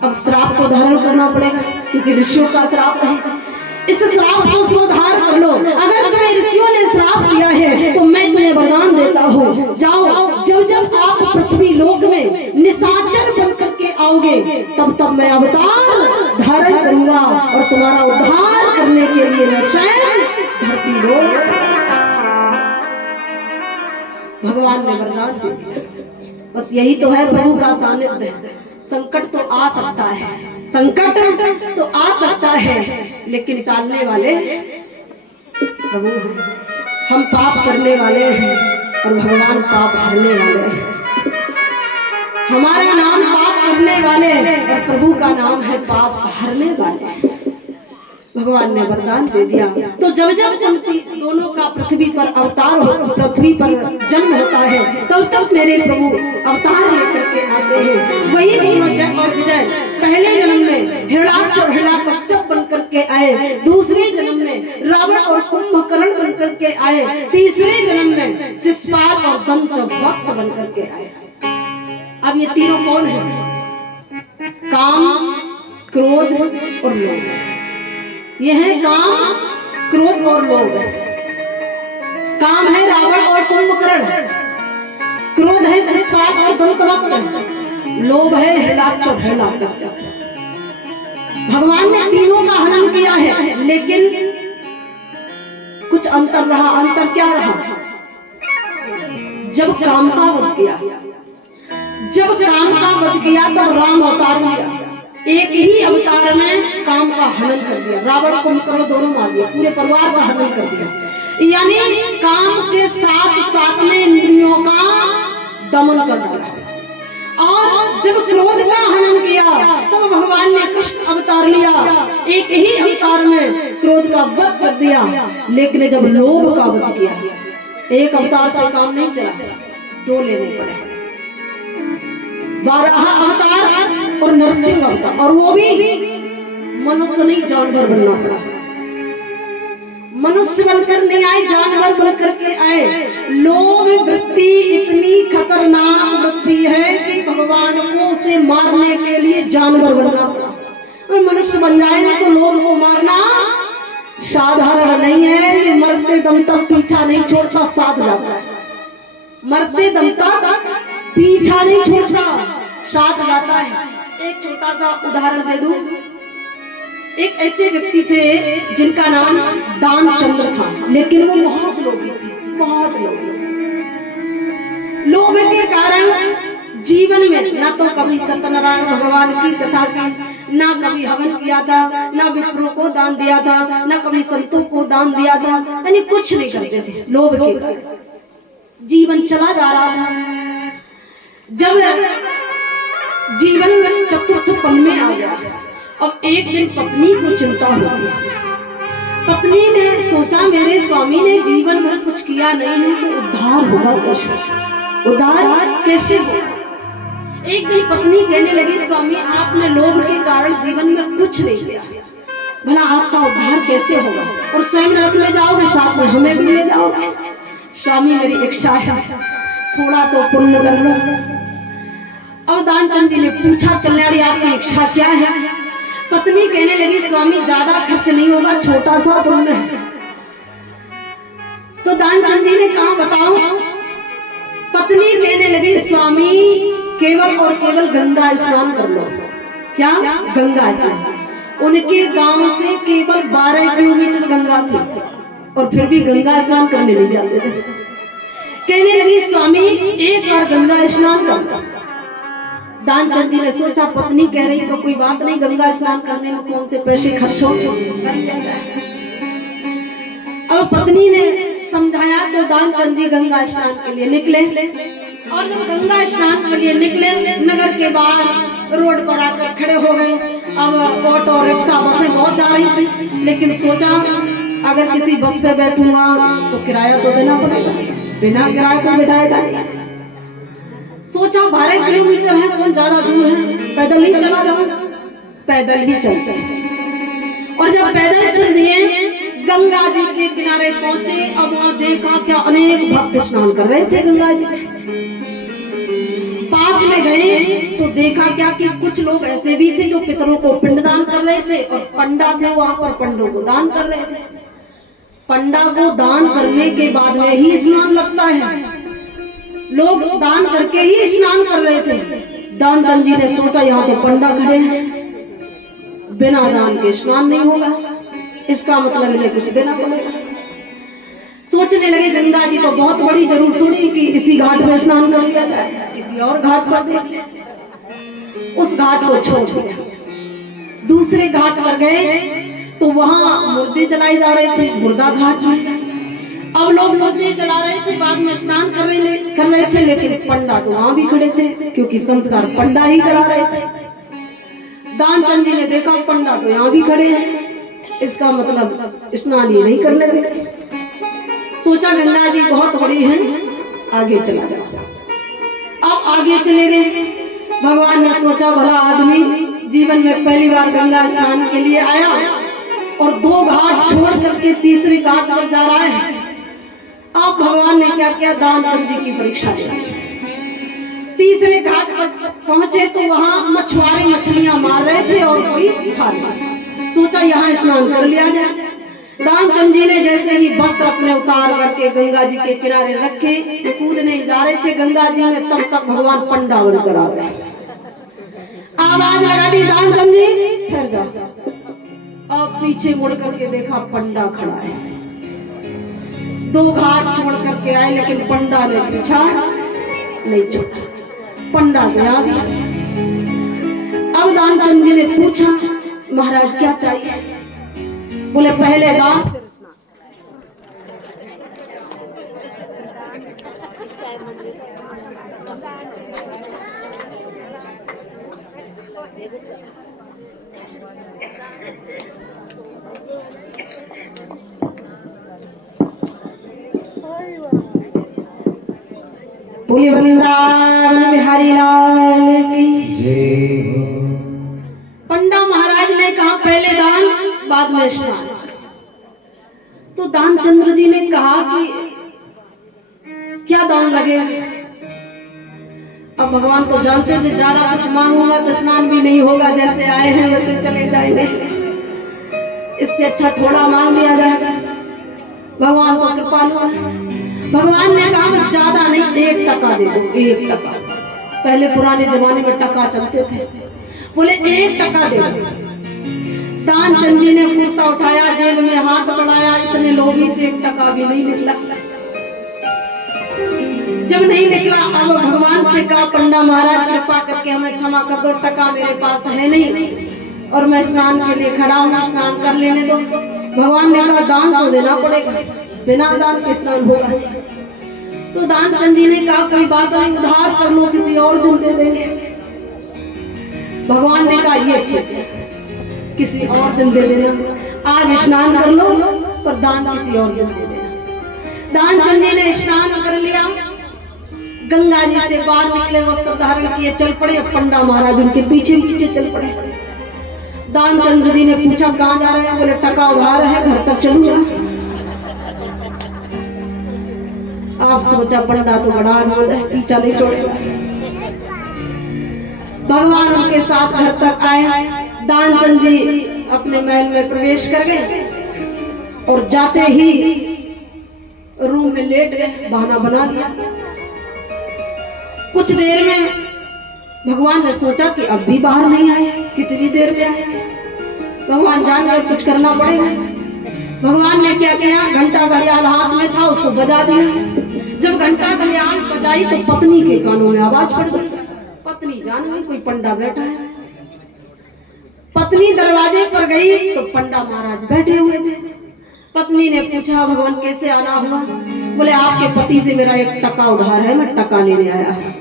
अब श्राप को धारण करना पड़ेगा, क्योंकि ऋषियों का श्राप है। इस श्राप को उद्धार कर लो। अगर तुम्हें ऋषियों ने श्राप दिया है तो मैं तुम्हें वरदान देता हूँ, जाओ जब जब आप पृथ्वी लोक में निशाचर बन करके आओगे तब तब मैं अवतार धारण करूंगा और तुम्हारा उद्धार करने के लिए मैं स्वयं धरती लोक। भगवान ने वरदान दे दिया। बस यही तो है प्रभु का सानिध्य। संकट तो आ सकता है, संकट तो आ सकता है, लेकिन टालने वाले प्रभु हैं। हम पाप करने वाले हैं और भगवान पाप हरने वाले हैं। हमारा नाम पाप करने वाले और प्रभु का नाम है पाप हरने वाले। भगवान ने वरदान दे दिया। तो जब जब दोनों का पृथ्वी पर अवतार हो, पृथ्वी पर जन्म होता है, तब तब मेरे प्रभु अवतार लेकर के आते हैं। वही दोनों जय और विजय पहले जन्म में हिरणाक्ष और हिरण्यकश्यप बन करके आए, दूसरे जन्म में रावण और कुंभकर्ण बन करके आए, तीसरे जन्म में शिशुपाल और दंतवक्त्र बन करके आए। अब ये तीनों कौन है? काम, क्रोध और लोभ। यह है काम, क्रोध और लोभ। काम है रावण और कुंभकर्ण, क्रोध है शिशुपाल और दंतवक्त्र, लोभ है हिरण्याक्ष और हिरण्यकश्यप। भगवान ने तीनों का हनन किया है, लेकिन कुछ अंतर रहा। अंतर क्या रहा? जब काम का वध किया, जब काम का वध किया तब राम अवतार लिया। एक ही अवतार में काम का हनन कर दिया, रावण कुंभकर्ण दोनों मार दिया, पूरे परिवार का हनन कर दिया। यानी काम के साथ साथ में इंद्रियों का दमन कर दिया। और जब क्रोध का हनन किया तब भगवान ने कृष्ण अवतार लिया। एक ही अवतार में क्रोध का वध कर दिया। लेकिन जब लोभ का वध किया, एक अवतार से काम नहीं चला, 2 लेने पड़े, 12 अवतार और नरसिंह अवतार, और वो भी मनुष्य नहीं जानवर बनना पड़ा। मनुष्य बनकर नहीं आए, जानवर बनकर के आए। लोभ वृत्ति इतनी खतरनाक वृत्ति है कि भगवान को उसे मारने के लिए जानवर बनना पड़ा। और मनुष्य बन जाए तो लोभ को मारना साधारण नहीं है। ये मरते दम तक पीछा नहीं छोड़ता, साथ जाता है। मरते दम तक पीछा नहीं छोड़ता, साथ जाता है। एक छोटा सा उदाहरण दे दूं। एक ऐसे व्यक्ति थे जिनका नाम दानचंद्र था, लेकिन वो बहुत लोभी थे, बहुत लोभी। लोभ के कारण जीवन में ना तो कभी सत्यनारायण भगवान की कथा की, ना कभी हवन किया था, ना विप्रों को दान दिया था, ना कभी संतों को दान दिया था, यानी कुछ नहीं करते थे। लोभ के कारण जीवन चला जा रहा था। जब जीवन चतुर्थ पल में आ गया, अब एक दिन पत्नी को चिंता हो गई। पत्नी ने सोचा मेरे स्वामी ने जीवन भर कुछ किया नहीं है तो उद्धार होगा कैसे? उद्धार कैसे होगा? एक दिन पत्नी कहने लगी, स्वामी आपने लोभ के कारण जीवन में कुछ नहीं किया, भला आपका उद्धार कैसे होगा? और स्वयं रख ले जाओगे, साथ में हमें भी ले जाओगे। स्वामी मेरी इच्छा है, थोड़ा तो पुण्य कर लो। अब दानचंद जी ने पूछा, चलने वाली आपकी इच्छा क्या है? पत्नी कहने लगी, स्वामी ज्यादा खर्च नहीं होगा, छोटा सा पुण्य है। तो दानचंद जी ने कहा बताओ। पत्नी कहने लगी, स्वामी केवल और केवल गंगा स्नान कर लो। क्या? गंगा स्नान। उनके गांव से केवल 12 किलोमीटर गंगा थी और फिर भी गंगा स्नान करने नहीं जाते थे। कहने लगी, स्वामी एक बार गंगा स्नान कर। दानचंद जी ने सोचा पत्नी कह रही तो कोई बात नहीं, गंगा स्नान करने में कौन से पैसे खर्च हो। अब पत्नी ने समझाया तो दानचंद जी गंगा स्नान के लिए निकले। और जब गंगा स्नान के लिए निकले, नगर के बाहर रोड पर आकर खड़े हो गए। अब ऑटो रिक्शा बसें बहुत जा रही थी, लेकिन सोचा अगर किसी बस पे बैठूंगा तो किराया तो देना पड़ेगा, बिना किराए को बैठाएगा। सोचा 12 किलोमीटर है, कौन ज्यादा दूर है, पैदल नहीं चला जाऊंगा। पैदल ही चल चले। और जब पैदल चल दिए गंगा जी के किनारे पहुंचे, अब वहां देखा क्या अनेक भक्त स्नान कर रहे थे गंगा जी में। पास में गए तो देखा क्या कि कुछ लोग ऐसे भी थे जो पितरों को पिंडदान कर रहे थे और पंडा थे वहां पर पंडों को दान कर रहे थे। पंडा को दान करने के बाद में ही स्नान लगता है, लोग दान करके ही स्नान कर रहे थे। दानचंद जी ने सोचा यहाँ तो पंडा खड़े हैं, बिना दान के स्नान नहीं होगा, इसका मतलब इन्हें कुछ देना पड़ेगा। सोचने लगे गंगा जी तो बहुत बड़ी, जरूर थोड़ी कि इसी घाट में स्नान कर लिया जाए, किसी और घाट पर देख ले। उस घाट को छोड़ दिया, दूसरे घाट पर गए तो वहां मुर्दे जलाए जा रहे थे, मुर्दा घाट में। अब लोग मुर्दे जला रहे थे, बाद में स्नान कर रहे थे, लेकिन पंडा तो वहां भी खड़े थे क्योंकि संस्कार पंडा ही करा रहे थे। दानचंद जी ने देखा पंडा तो यहाँ भी खड़े हैं, इसका मतलब स्नान ये नहीं करने लगे। सोचा गंगा जी बहुत बड़ी है, आगे चला जाओ। अब आगे चले गए। भगवान ने सोचा भला आदमी जीवन में पहली बार गंगा स्नान के लिए आया और 2 घाट छोड़ करके तीसरे घाट पर जा रहा है। अब भगवान ने क्या किया, दानचंद जी की परीक्षा ली। तीसरे घाट पर पहुंचे तो वहां मछुआरे मछलियां मार रहे थे और कोई खा रहा। सोचा यहाँ स्नान कर लिया जाए। दानचंद जी ने जैसे ही वस्त्र अपने उतार करके गंगा जी के किनारे रखे, कूदने जा रहे थे गंगा जी में, तब तक भगवान पंडा बनकर आ गए। आवाज लगा दी, दानचंद जी फिर जाओ। अब पीछे मुड़ करके देखा पंडा खड़ा है। 2 घाट छोड़ करके आए लेकिन पंडा ने पीछा नहीं छोड़ा, पंडा गया भी। अब दानचंद जी ने पूछा महाराज क्या चाहिए? बोले पहले दान फिर स्नान। बोले वृंदावन बिहारी लाल की जय हो। पंडा महाराज ने कहा पहले दान बाद में स्नान। तो दानचंद्र जी ने कहा कि क्या दान लगेगा? अब भगवान तो जानते थे ज्यादा कुछ मांगूंगा तो स्नान भी नहीं होगा, जैसे आए हैं वैसे चले जाएंगे, इससे अच्छा थोड़ा मांग लिया जाएगा। भगवान तो कृपालु है। भगवान ने कहा बस ज्यादा नहीं, 1 टका दे दो, 1 टका। पहले पुराने जमाने में टका चलते थे, बोले 1 टका दे दो। दानचंद जी ने कुर्ता उठाया, जेब में हाथ बढ़ाया, इतने लोभी थे 1 टका भी नहीं निकला। जब नहीं निकला अब भगवान से कहा पंडा महाराज कृपा करके हमें क्षमा कर दो, टका मेरे पास है नहीं और मैं स्नान के लिए खड़ा हूँ, स्नान कर लेने दो। भगवान ने कहा दान तो देना पड़ेगा, बिना दान के स्नान होगा। तो दानचंद जी ने कहा कोई बात नहीं, उधार कर लो, किसी और दिन दे देंगे। भगवान ने कहा ये ठीक है, किसी और दिन दे देना, आज स्नान कर लो पर दान किसी और दिन दे देना। दानचंद जी ने स्नान कर लिया, गंगा जी से बाहर निकले, वस्त्र धारण किए, चल पड़े। पंडा महाराज उनके पीछे पीछे चल पड़े। दानचंद जी ने पूछा कहाँ जा रहे हैं? बोले टका उधार है, घर तक चलूंगा। आप सोचा पंडा तो बड़ा आनंद है, पीछा नहीं छोड़ेगा। भगवान उनके साथ घर तक आए। दानचंद जी अपने महल में प्रवेश कर गए और जाते ही रूम में लेट गए, बहाना बना दिया। कुछ देर में भगवान ने सोचा कि अब भी बाहर नहीं आए, कितनी देर में आए। भगवान जान गए कुछ करना पड़ेगा। भगवान ने क्या किया, घंटा घड़ियाल हाथ में था, उसको बजा दिया। जब घंटा घड़ियाल बजाई तो पत्नी के कानों में आवाज पड़ गई। पत्नी जान गई कोई पंडा बैठा है। पत्नी दरवाजे पर गई तो पंडा महाराज बैठे हुए थे। पत्नी ने पूछा भगवान कैसे आना हुआ? बोले आपके पति से मेरा 1 टका उधार है, मैं टका लेने आया हूँ।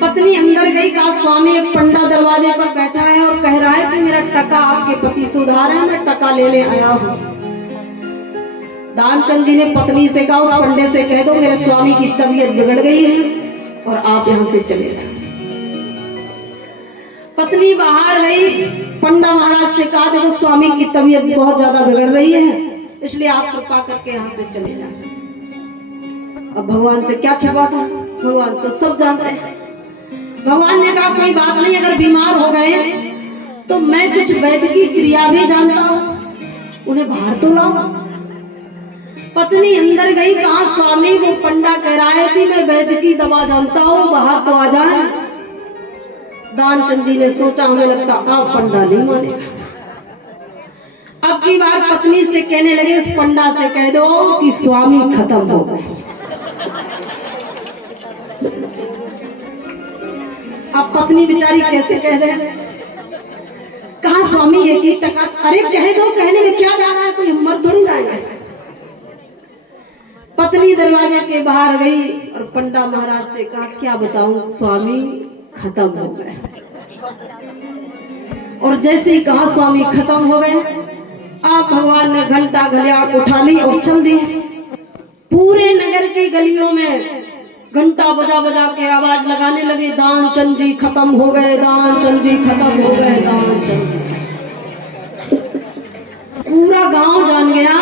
पत्नी अंदर गई, कहा स्वामी एक पंडा दरवाजे पर बैठा है और कह रहा है कि मेरा टका आपके पति से उधार है, मैं टका लेने आया हूँ। दानचंद जी ने पत्नी से कहा उस पंडे से कह दो मेरे स्वामी की तबीयत बिगड़ गई है और आप यहाँ से चले जाए। पत्नी बाहर गई, पंडा महाराज से कहा देखो स्वामी की तबीयत बहुत ज्यादा बिगड़ रही है, इसलिए आप कृपा करके यहाँ से चले जाए। अब भगवान से क्या छिपा था, भगवान तो सब जानते हैं। भगवान ने कहा कोई बात नहीं, अगर बीमार हो गए तो मैं कुछ वैद्य की क्रिया भी जानता हूँ, उन्हें बाहर तो लाओ। पत्नी अंदर गई, कहा स्वामी वो पंडा कह रहा है कि मैं वैद्य की दवा जानता हूँ, बाहर तो आ जाए। दानचंद जी ने सोचा हमें लगता आप पंडा नहीं मानेगा। अब की बार पत्नी से कहने लगे उस पंडा से कह दो कि स्वामी खत्म हो गए। अब पत्नी बेचारी कैसे कह रहे हैं, कहा स्वामी एक ही टका, अरे कह दो, कहने में क्या जा रहा है, कोई मर थोड़ी जाएगा। पत्नी दरवाजे के बाहर गई और पंडा महाराज से कहा क्या बताऊं स्वामी खत्म हो गए। और जैसे ही कहा स्वामी खत्म हो गए, आप भगवान ने घंटा घड़ियाल उठा ली और चल दी। पूरे नगर की गलियों में घंटा बजा बजा के आवाज लगाने लगे, दानचंद जी खत्म हो गए, दानचंद जी खत्म हो गए, दानचंद जी। पूरा गांव जान गया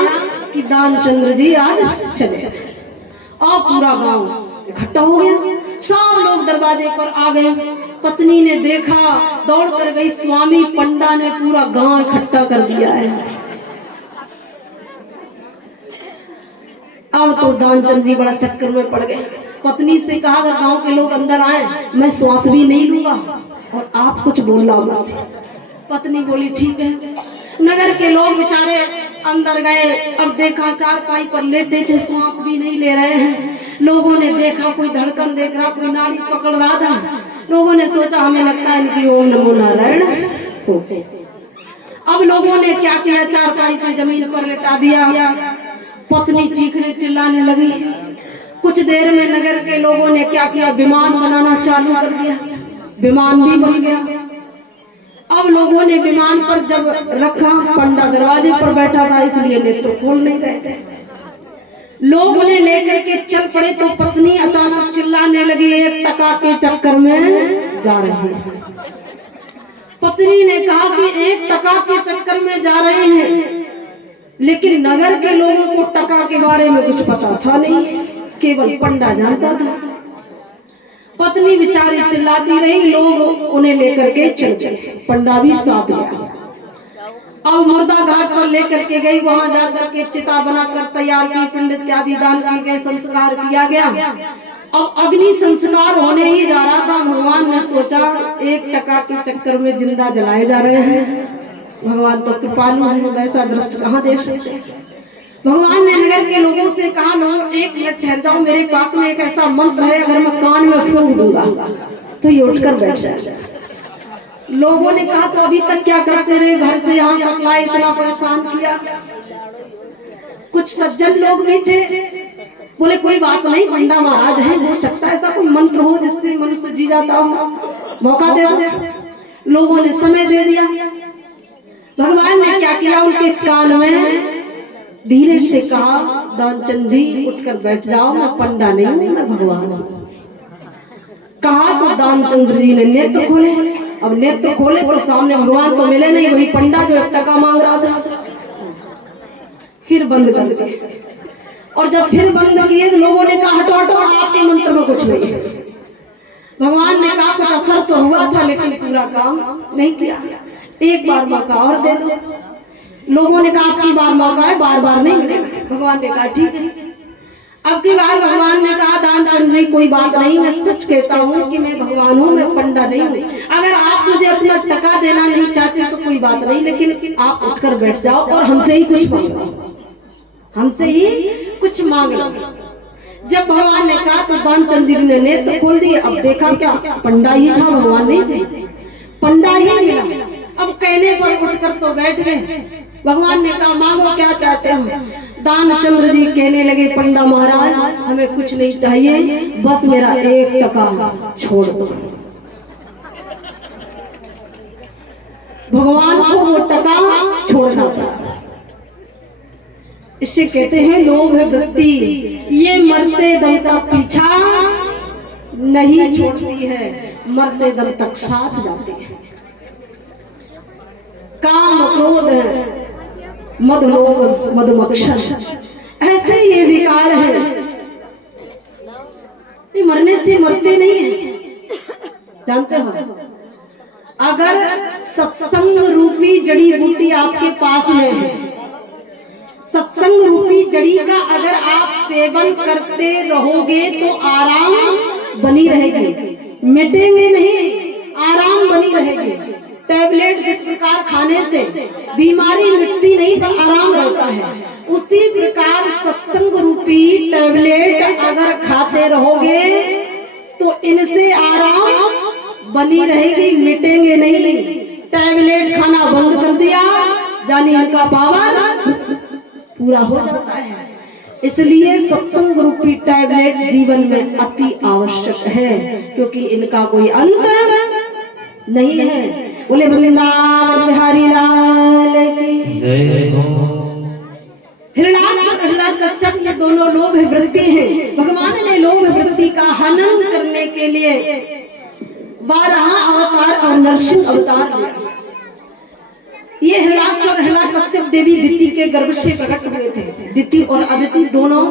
कि दानचंद्र जी आज चले, और पूरा गांव इकट्ठा हो गया, सब लोग दरवाजे पर आ गए। पत्नी ने देखा, दौड़ कर गई, स्वामी पंडा ने पूरा गांव इकट्ठा कर दिया है। अब तो दानचंद जी बड़ा चक्कर में पड़ गए। पत्नी से कहा अगर गांव के लोग अंदर आए मैं श्वास भी नहीं लूंगा और आप कुछ बोलना मत। पत्नी बोली ठीक है। नगर के लोग बेचारे अंदर गए, अब देखा चारपाई पर लेटे थे, श्वास भी नहीं ले रहे हैं। लोगों ने देखा कोई धड़कन देख रहा, कोई नाड़ी पकड़ रहा था। लोगों ने सोचा हमें लगता है इनकी ओम नमो नारायण हो गए। अब लोगों ने क्या किया, चारपाई से जमीन पर लेटा दिया। पत्नी चीखने चिल्लाने लगी। कुछ देर में नगर के लोगों ने क्या किया, विमान बनाना चालू कर दिया, विमान भी बन गया। अब लोगों ने विमान पर जब रखा, पंडा दरवाजे पर बैठा था इसलिए नेत्र खोल नहीं रहे थे। लोग उन्हें लेकर के चल पड़े तो पत्नी अचानक चिल्लाने लगी, एक टका के चक्कर में जा रहे हैं। पत्नी ने कहा कि एक टका के चक्कर में जा रहे हैं, लेकिन नगर के लोगों को टका के बारे में कुछ पता था नहीं, केवल पंडा जानता था। पत्नी बेचारी चिल्लाती रही, लोग उन्हें लेकर के चल चले, पंडा भी साथ गया। अब मुर्दा घाट पर लेकर के गई, वहां जाकर के चिता बनाकर तैयार की, पिंड इत्यादि दान किए गए, संस्कार किया गया। अब अग्नि संस्कार होने ही जा रहा था, भगवान ने सोचा एक टका के चक्कर में जिंदा जलाए जा रहे हैं। भगवान तो कृपालु हैं, वैसा दृश्य कहाँ देख सकते। भगवान ने नगर के लोगों से कहा लोग एक मिनट ठहर जाओ, मेरे पास में एक ऐसा मंत्र है, अगर मैं कान में फूंक दूंगा तो ये उठकर बैठ जाए। लोगों ने कहा तो अभी तक क्या करते रहे, घर से यहाँ तक लाए, इतना परेशान किया। कुछ सज्जन लोग भी थे, बोले कोई बात नहीं, पंडा महाराज है, हो सकता है ऐसा कोई मंत्र हो जिससे मनुष्य जी जाता हो, मौका दे दो। लोगों ने समय दे दिया। भगवान ने क्या किया, उनके कान में धीरे से कहा दानचंद जी उठकर बैठ जाओ, मैं पंडा नहीं हूं, मैं भगवान हूं। कहा तो दानचंद्र जी ने नेत्र खोले। अब नेत्र खोले तो सामने भगवान तो मिले नहीं, वही पंडा जो एक टका मांग रहा था। फिर बंद कर दिए, और जब फिर बंद किए तो लोगों ने कहा हटो हटो, आपके मंत्र में कुछ नहीं है। भगवान ने कहा कुछ असर तो हुआ था लेकिन पूरा काम नहीं किया, एक बार मौका और दे दो। लोगों ने कहा आपकी बार मौका है, बार बार नहीं मिलेगा। भगवान ने कहा ठीक है। अब की बार भगवान ने कहा दानचंद जी कोई बात नहीं, मैं सच कहता हूँ कि मैं भगवान हूँ, मैं पंडा नहीं हूँ। अगर आप मुझे अपना टका देना नहीं चाहते तो कोई बात नहीं, लेकिन आप उठकर बैठ जाओ और हमसे ही कुछ मांगो, हमसे ही कुछ मांग लो। जब भगवान ने कहा तो दानचंद जी ने नेत्र खोल दिए। अब देखा क्या, पंडा ही था, भगवान नहीं थे, पंडा ही मिला। अब कहने पर उठकर तो बैठ गए। भगवान ने कहा मांगो क्या चाहते हो। दानचंद्र जी कहने लगे पंडा महाराज हमें कुछ नहीं चाहिए, बस मेरा एक टका छोड़ दो। भगवान को वो टका छोड़ना पड़ा। इससे कहते हैं लोभ है वृत्ति, ये मरते दम तक पीछा नहीं छोड़ती है, मरते दम तक साथ जाती है। काम क्रोध मद लोभ मद मत्सर, ऐसे ये विकार है, ये मरने से मरते नहीं है। जानते हो, अगर सत्संग रूपी जड़ी बूटी आपके पास में है, सत्संग रूपी जड़ी का अगर आप सेवन करते रहोगे तो आराम बनी रहेगी, मिटेंगे नहीं, आराम बनी रहेगी। टैबलेट जिस प्रकार खाने से बीमारी मिटती नहीं पर आराम रहता है, उसी प्रकार सत्संग रूपी टैबलेट अगर खाते रहोगे तो इनसे आराम बनी रहेगी, मिटेंगे नहीं। टैबलेट खाना बंद कर दिया जानी इनका पावर पूरा हो जाता है। इसलिए सत्संग रूपी टैबलेट जीवन में अति आवश्यक है, क्योंकि इनका कोई अंत नहीं है। बोले वृंदावन बिहारी लाल की जय हो। हिरण्याक्ष और हिरण्यकश्यप ये दोनों लोभ वृत्ति हैं। भगवान ने लोभ वृत्ति का हनन करने के लिए 12 अवतार और नरसिंह अवतार लिया। ये हिरण्याक्ष और हिरण्यकश्यप देवी दिति के गर्भ से प्रकट हुए थे। दिति और अदिति दोनों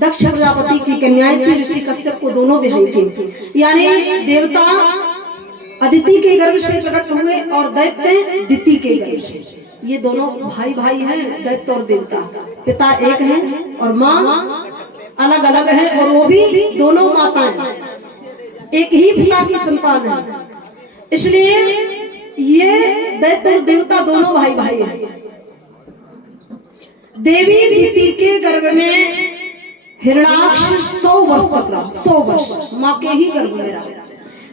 दक्ष प्रजापति की कन्याएं थी। ऋषि कश्यप को दोनों बहन थी, यानी देवता अदिति के गर्भ से प्रकट हुए और दैत्य दिति के गर्भ से। ये दोनों भाई भाई हैं, दैत्य और देवता। पिता एक है और माँ अलग अलग है, और वो भी दोनों माताएं एक ही पिता की संतान है। इसलिए ये दैत्य और देवता दोनों भाई भाई हैं। देवी दिति के गर्भ में हिरण्याक्ष 100 वर्ष तक रहा। 100 वर्ष माँ के ही गर्भ में रहा।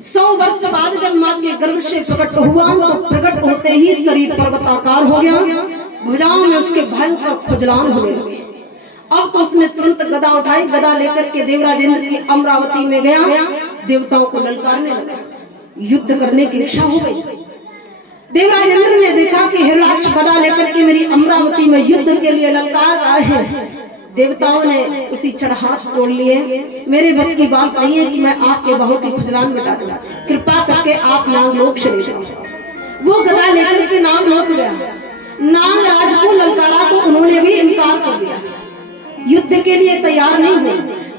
100 वर्ष बाद जब माँ के गर्भ से प्रकट हुआ तो प्रकट होते ही शरीर पर्वताकार हो गया, भुजाओं में उसके भयंकर खुजलान होने लगे। अब तो उसने तुरंत गदा उठाई, गदा लेकर के देवराज इंद्र की अमरावती में गया, देवताओं को ललकारने लगा, युद्ध करने की इच्छा हो गई। देवराज इंद्र ने देखा कि हिरण्याक्ष गदा लेकर के मेरी अमरावती में युद्ध के लिए ललकार आए हैं। देवताओं ने उसी क्षण हाथ जोड़ लिए, मेरे बस की बात नहीं है कि मैं आपके बहू की खुजलान मिटा दूं, कृपा करके आप नागलोक चले जाओ। वो गदा लेकर के नागलोक गया। नागराज को ललकारा तो उन्होंने भी इनकार कर दिया, युद्ध के लिए तैयार नहीं हुए।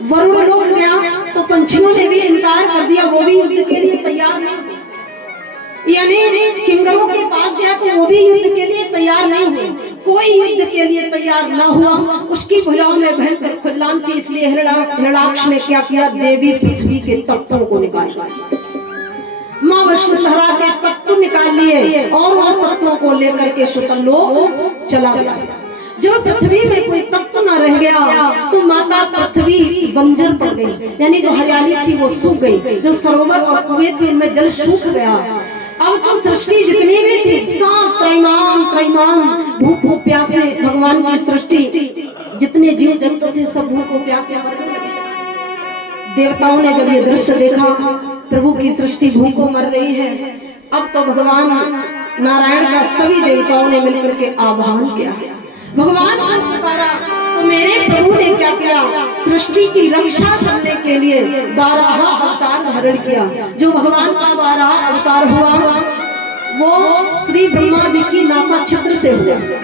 वरुण लोक गया तो पंछियों ने भी इनकार कर दिया, वो भी युद्ध के लिए तैयार नहीं हुए। यानी किंकरों के पास गया तो वो भी युद्ध के लिए तैयार नहीं हुए। कोई युद्ध के लिए तैयार न हुआ। उसकी भुजाओं में भयंकर खुजलान थी, इसलिए हिरण्याक्ष ने क्या किया, देवी पृथ्वी के तत्वों को निकाला। माँ वसुंधरा के तत्व निकाल लिए और वह तत्वों को लेकर के सुतलोक चला गया। जब पृथ्वी में कोई तत्व न रह गया तो माता पृथ्वी बंजर पड़ गई, यानी जो हरियाली थी वो सूख गई। जो सरोवर और कुएं थे उनमें जल सूख गया। अब तो सृष्टि जितनी भी थी सब त्रैमान भूख प्यासे, भगवान की सृष्टि जितने जीव जंतु थे सब भूख प्यासे मरने लगे। देवताओं ने जब ये दृश्य देखा, प्रभु की सृष्टि भूखों मर रही है, अब तो भगवान नारायण का सभी देवताओं ने मिलकर के आह्वान किया। भगवान को पुकारा तो मेरे प्रभु ने क्या किया, सृष्टि की रक्षा करने के लिए 12 अवतार धारण किया। जो भगवान का 12 अवतार हुआ वो श्री ब्रह्मा जी की नासा छत्र से हुआ।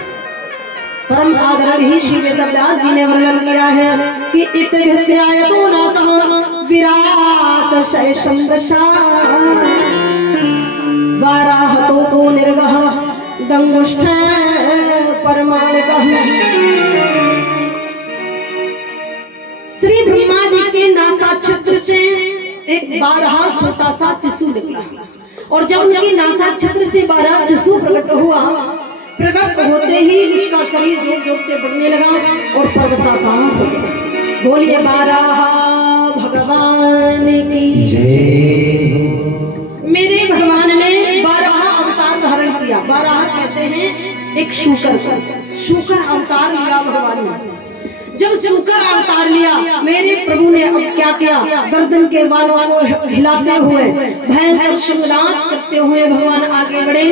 परम आदरणीय श्री वेदव्यास जी ने वर्णन किया है कि इते विद्यायतो नासः विराट शैशंदशा वाराहतो तो निर्गः दंगुष्ठ परमाणुकः। श्री ब्रह्मा जी के नासा छत्र से एक 12 छोटा सा शिशु निकला, और जब उनकी नासा छत्र से 12 शिशु प्रकट हुआ, प्रकट होते ही उसका शरीर जोर जोर से बढ़ने लगा और पर्वताकार हो गया। बोलिए 12 भगवान की जय। मेरे भगवान ने 12 अवतार धारण किया। 12 कहते हैं एक शूकर अवतार लिया भगवान ने। जब शूकर अवतार लिया, मेरे प्रभु ने अब क्या किया, गर्दन के बालों को हिलाते हुए भयंकर शिवनाथ करते हुए भगवान आगे बढ़े।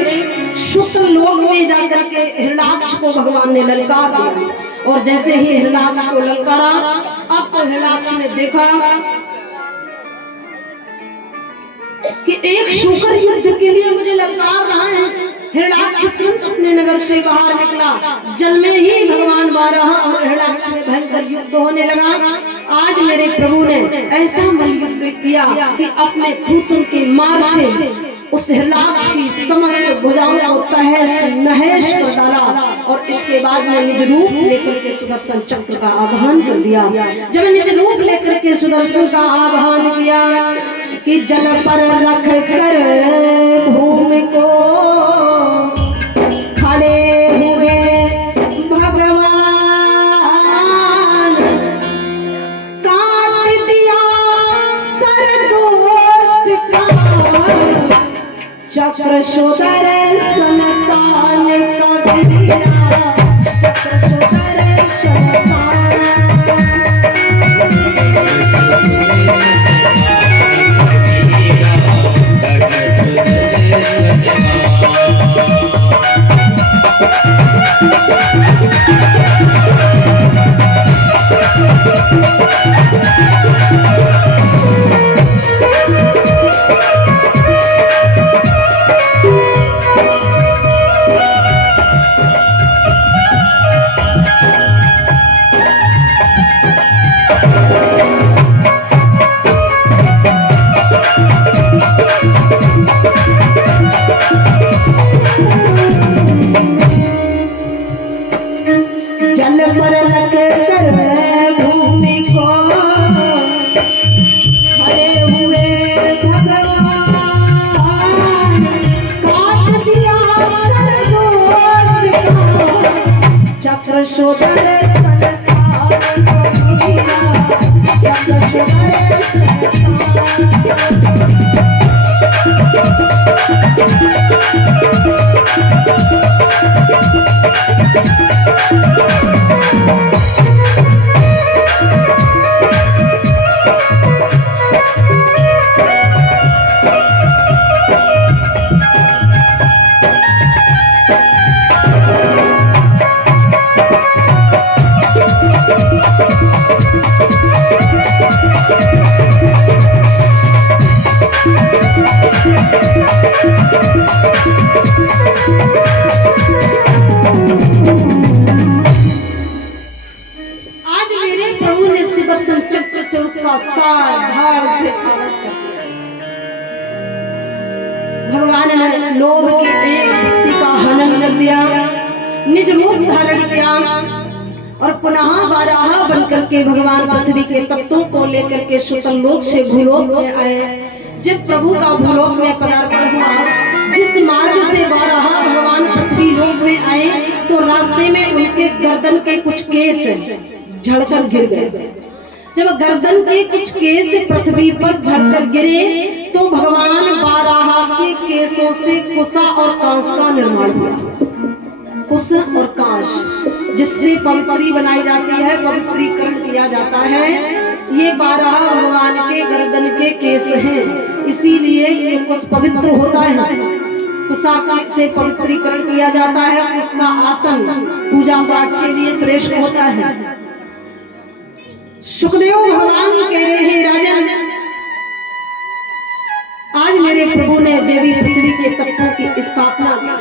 शुक्ल लोक में जाकर के हिरण्याक्ष को भगवान ने ललकार दिया, और जैसे ही हिरण्याक्ष को ललकारा, अब तो हिरण्याक्ष ने देखा कि एक शूकर युद्ध के लिए मुझे ललकार रहा है, हिरण्याक्ष तुरंत अपने नगर से बाहर निकला। जल में ही भगवान बारह और हिरण्याक्ष में भयंकर युद्ध होने लगा। आज मेरे प्रभु ने ऐसा मल्लयुद्ध किया कि अपने थूथन के मार से उस हिरण्याक्ष की समस्त भुजाओं को तहस नहस कर डाला और इसके बाद में निज रूप लेकर के सुदर्शन चक्र का आवाहन कर दिया। जब निज रूप लेकर के सुदर्शन का आवाहन किया कि जल पर रख कर भूमि को खड़े हुए भगवान काट दिया सरदोष का चक्र सुदर्शन कान कबीरा चक्र सुदर्शन भगवान ने लोभ की एक व्यक्ति का हनन कर दिया, निज रूप धारण किया और पुनः बारहा बनकर के भगवान पृथ्वी के तत्वों को लेकर के सुतल लोक से भूलोक में आए। जब प्रभु का भूलोक में पदार्पण हुआ, जिस मार्ग से बारहा भगवान पृथ्वी लोक में आए तो रास्ते में उनके गर्दन के कुछ केस झड़कर गिर गए। जब गर्दन के कुछ केस पृथ्वी पर झड़कर गिरे तो भगवान बारहा के केसों से कुसा और कांस का निर्माण हुआ। कुश और कांस जिससे पवित्री बनाई जाती है, पवित्रीकरण किया जाता है, ये बारहा भगवान के गर्दन के केस हैं, इसीलिए ये कुश पवित्र होता है। कुशा से पवित्रीकरण किया जाता है। उसका आसन पूजा पाठ के लिए श्रेष्ठ होता है। सुखदेव भगवान कह रहे हैं, राजन आज मेरे प्रभु ने देवी पृथ्वी के तत्वों की स्थापना की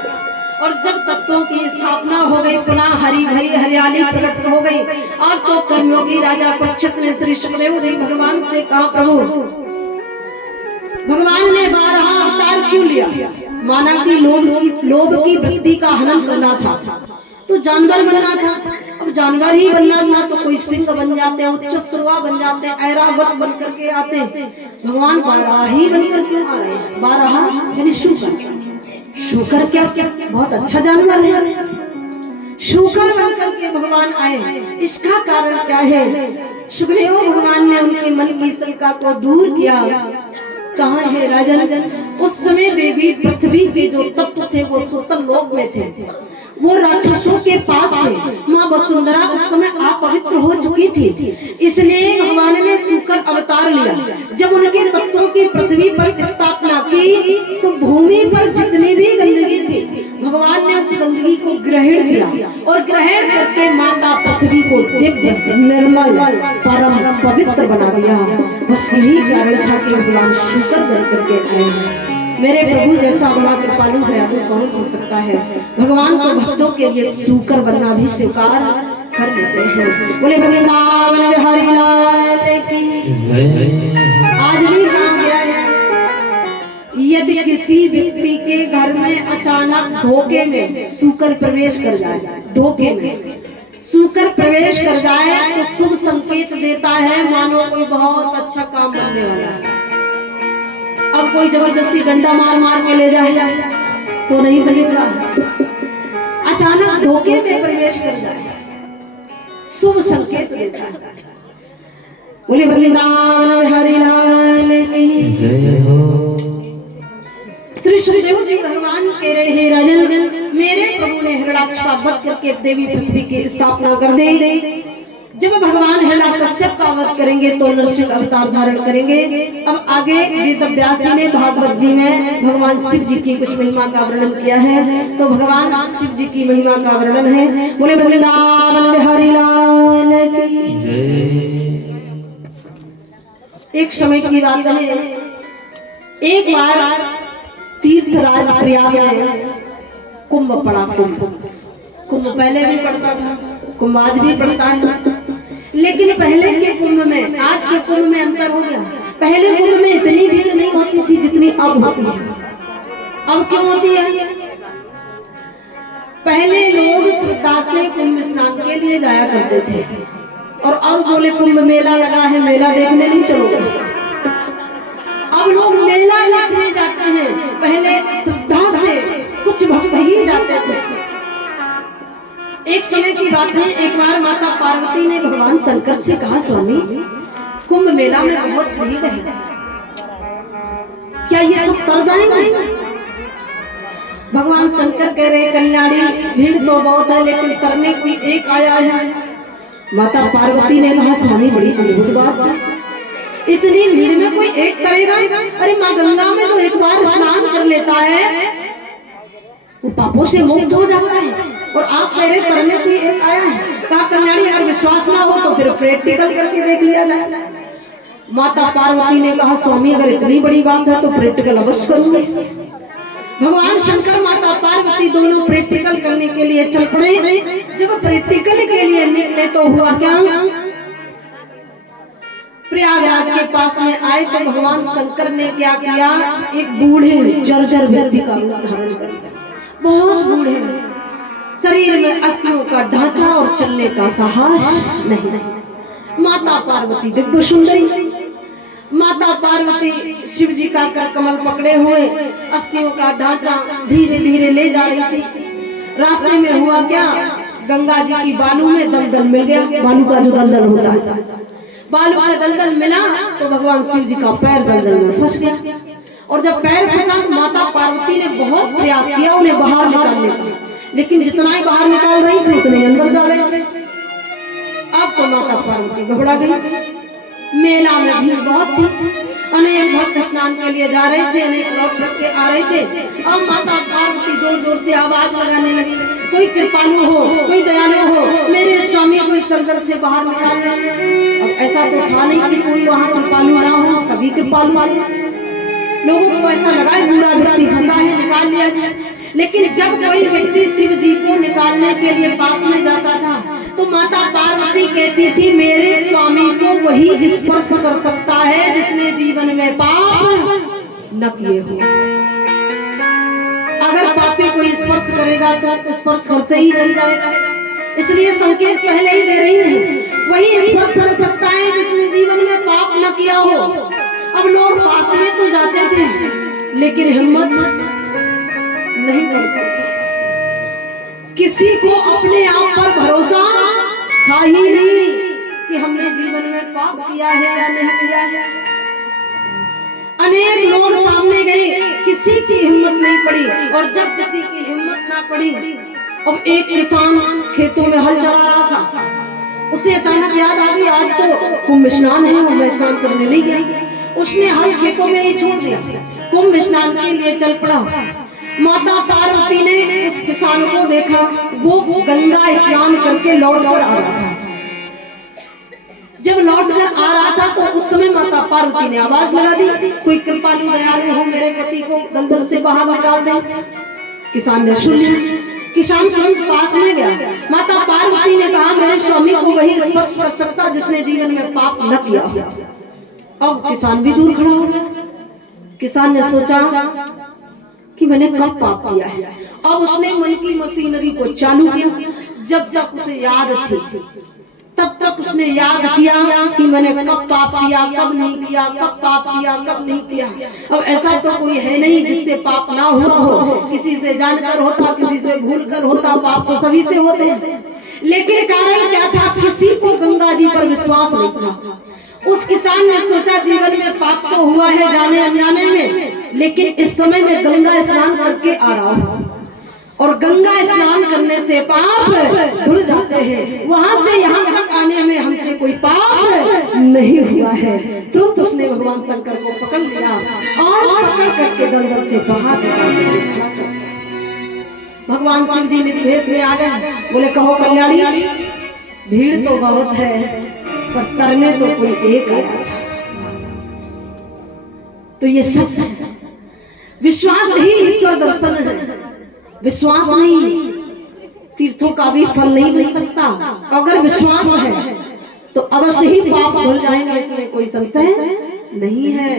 और जब तत्वों की स्थापना हो गई, पुनः हरी भरी हरियाली प्रकट हो गई। अब तो कर्मयोगी राजा परीक्षित ने श्री सुखदेव जी भगवान से कहा, प्रभु भगवान ने बारहा अवतार क्यों लिया? माना कि लोभ की वृत्ति का हनन करना था तो जानवर बनना था। अब जानवर ही बनना था तो कोई सिंह बन जाते, उच्च श्रवा बन जाते, ऐरावत बन करके आते। भगवान बारहा ही बनकर क्यों आ रहे हैं? बारहा यानी शूकर। शूकर क्या क्या बहुत अच्छा जानवर है। शूकर बनकर के भगवान आए, इसका कारण क्या है? सुखदेव भगवान ने उनके मन की शंका को दूर किया। कहाँ है राजन? उस समय देवी पृथ्वी के जो तत्व थे वो सुतल लोक में थे, वो राक्षसों के पास थे। माँ वसुंधरा उस समय अपवित्र हो चुकी थी, इसलिए भगवान ने शूकर अवतार लिया। जब उनके तत्वों की पृथ्वी पर स्थापना की तो भूमि पर जितनी भी गंदगी थी भगवान ने उस गंदगी को ग्रहण किया और ग्रहण करके माता पृथ्वी को दिव्य निर्मल परम पवित्र बना दिया। बस यही कारण था कि भगवान शूकर बन करके आए। मेरे प्रभु जैसा बड़ा कृपालु दयालु कौन हो सकता है। भगवान तो भक्तों के लिए सूकर बनना भी स्वीकार कर लेते हैं। बोले वृंदावन बिहारी लाल की। आज भी कहा गया है, यदि किसी व्यक्ति के घर में अचानक धोखे में सूकर प्रवेश कर जाए, धोखे में सूकर प्रवेश कर जाए तो शुभ संकेत देता है, मानो कोई बहुत अच्छा काम बनने वाला है। अब कोई जबरदस्ती डंडा मार मार के ले जाए तो नहीं बनेगा। अचानक धोखे में प्रवेश कर जाए शुभ संकेत देता है। बोले वृंदावन बिहारी लाल की जय हो। श्री सुखदेव जी भगवान कह रहे हैं, राजन मेरे प्रभु ने हिरण्याक्ष का वध करके देवी पृथ्वी की स्थापना कर दे। जब भगवान हिरण्यकश्यप का वध करेंगे तो नरसिंह अवतार धारण करेंगे। अब आगे वेदव्यासी ने भागवत जी में भगवान शिव जी की कुछ महिमा का वर्णन किया है, तो भगवान शिव जी की महिमा का वर्णन है। बोले वृंदावन बिहारी लाल की जय। एक समय की बात है, एक बार तीर्थराज प्रयाग में कुंभ पड़ा। कुंभ पहले भी पड़ता था, कुंभ आज भी पड़ता है, लेकिन पहले के कुंभ में आज के कुंभ में अंतर हो गया। पहले कुंभ में इतनी भीड़ नहीं होती थी जितनी अब होती है। अब क्यों होती है? पहले लोग श्रद्धा से कुंभ स्नान के लिए जाया करते थे, और अब बोले कुंभ मेला लगा है, मेला देखने नहीं चलोगे। अब लोग मेला देखने जाते हैं, पहले श्रद्धा से कुछ भक्त ही जाते थे। एक समय की बात है, एक बार माता पार्वती ने भगवान शंकर से कहा, स्वामी कुंभ मेला में बहुत भीड़ है, क्या ये सब तर जाएंगे? भगवान शंकर कह रहे, कल्याणी भीड़ तो बहुत है लेकिन तरने कोई एक आया है। माता पार्वती ने कहा, स्वामी बड़ी अद्भुत बात है, इतनी भीड़ में कोई एक करेगा? अरे माँ गंगा में जो एक बार स्नान कर लेता है वो पापों से मुक्त हो जाता है, और आप मेरे घर में कोई एक आया है। कहा, कल्याणी अगर विश्वास ना हो तो फिर प्रैक्टिकल करके देख लिया जाए। माता पार्वती ने कहा, स्वामी अगर इतनी बड़ी बात है तो प्रैक्टिकल अवश्य करूंगी। भगवान शंकर माता पार्वती दोनों प्रैक्टिकल करने के लिए चल पड़े। जब प्रैक्टिकल के लिए निकले तो हुआ क्या, प्रयागराज के पास में आए तो भगवान शंकर ने क्या किया, एक बूढ़े जर्जर व्यक्ति का रूप धारण कर लिया। बहुत बूढ़े, शरीर में अस्थियों का ढांचा और चलने का साहस नहीं। माता पार्वती दिव्य सुंदरी, माता पार्वती शिव जी का कर कमल पकड़े हुए अस्थियों का ढांचा धीरे धीरे ले जा रही थी। रास्ते में हुआ क्या, गंगा जी की बालू में दलदल मिल गया। बालू का जो दलदल होता है, बालू का दलदल मिला तो भगवान शिव जी का पैर दलदल में फंस गया, और जब पैर फंसा तो माता पार्वती ने बहुत प्रयास किया उन्हें बाहर निकालने का, लेकिन जितना ही बाहर निकाल रही थी उतने अंदर जा रहे थे। अब तो माता पार्वती घबरा गई। मेला में भीड़ बहुत थी, अनेक भक्त स्नान के लिए जा रहे थे, अनेक लौट के आ रहे थे। अब माता पार्वती जोर जोर से आवाज लगाने लगी, कोई कृपालु हो, कोई दयालु हो, मेरे स्वामी को इस दलदल से बाहर निकाल ले। अब ऐसा तो था नहीं कि कोई वहाँ कृपालु ना हो, सभी कृपालु थे। लोगों को ऐसा लगा पूरा व्यक्ति फंसा है, निकाल लिया जाए। लेकिन जब कोई व्यक्ति शिव जी को निकालने के लिए पास में जाता था तो माता पार्वती कहती थी, मेरे स्वामी को वही स्पर्श कर सकता है जिसने जीवन में पाप न किए हो। अगर पापी कोई स्पर्श करेगा तो स्पर्श कर से ही जल जाएगा। इसलिए संकेत पहले ही दे रही है, वही स्पर्श कर सकता है जिसने जीवन में पाप न किया हो। अब लोग पास में तो जाते थे लेकिन हिम्मत नहीं करते थे। किसी को अपने आप पर भरोसा था ही नहीं कि हमने जीवन में पाप किया है या नहीं किया है। अनेक लोग सामने गए, किसी की हिम्मत नहीं पड़ी, और जब किसी की हिम्मत ना पड़ी, अब एक किसान खेतों में हल चला रहा था, उसे अचानक याद आ गई आज तो कुंभ स्नान है, मैं स्नान करने नहीं गई। उसने हल खेतों में ही छोड़ दिया, कुंभ स्नान के लिए चल पड़ा। माता पार्वती ने उस किसान को देखा, वो गंगा स्नान करके लौट कर आ रहा था। जब लौट कर आ रहा था तो उस समय माता पार्वती ने आवाज लगा दी, कोई कृपालु दयालु हो मेरे पति को दलदल से बाहर निकाल दे। किसान ने सुन लिया, किसान तुरंत पास में गया। माता पार्वती ने कहा मेरे स्वामी को वही स्पर्श कर सकता जिसने जीवन में पाप न किया। अब किसान भी दूर खड़ा हो गया। किसान ने सोचा कि मैंने कब पाप किया है। अब उसने मन की मशीनरी को चालू किया। जब जब उसे याद थी तब तक उसने याद किया कि मैंने कब पाप किया, कब नहीं किया, कब पाप किया, कब नहीं किया। अब ऐसा तो कोई है नहीं जिससे पाप ना हुआ हो। किसी से जानकर होता, किसी से भूल कर होता, पाप तो सभी से होते हैं। लेकिन कारण क्या था, किसी को गंगा जी पर विश्वास नहीं था। उस किसान ने सोचा जीवन में पाप तो हुआ है जाने अनजाने में, लेकिन इस समय में गंगा स्नान करके आ रहा हूँ और गंगा स्नान करने से पाप धुल जाते हैं। वहां से यहाँ तक आने में हमसे कोई पाप नहीं हुआ है। तुरंत उसने भगवान शंकर को पकड़ लिया और पकड़ करके दलदल से बाहर निकाल दिया। भगवान शिव जी निज भेष में आ गए। बोले कहो कल्याणी, भीड़ तो बहुत है पर तरने तो कोई एक आया था। तो ये सच है, विश्वास ही ईश्वर दर्शन है। विश्वास नहीं तीर्थों का भी फल नहीं मिल सकता। अगर विश्वास है तो अवश्य ही पाप धुल जाएंगे, इसमें कोई संशय नहीं है।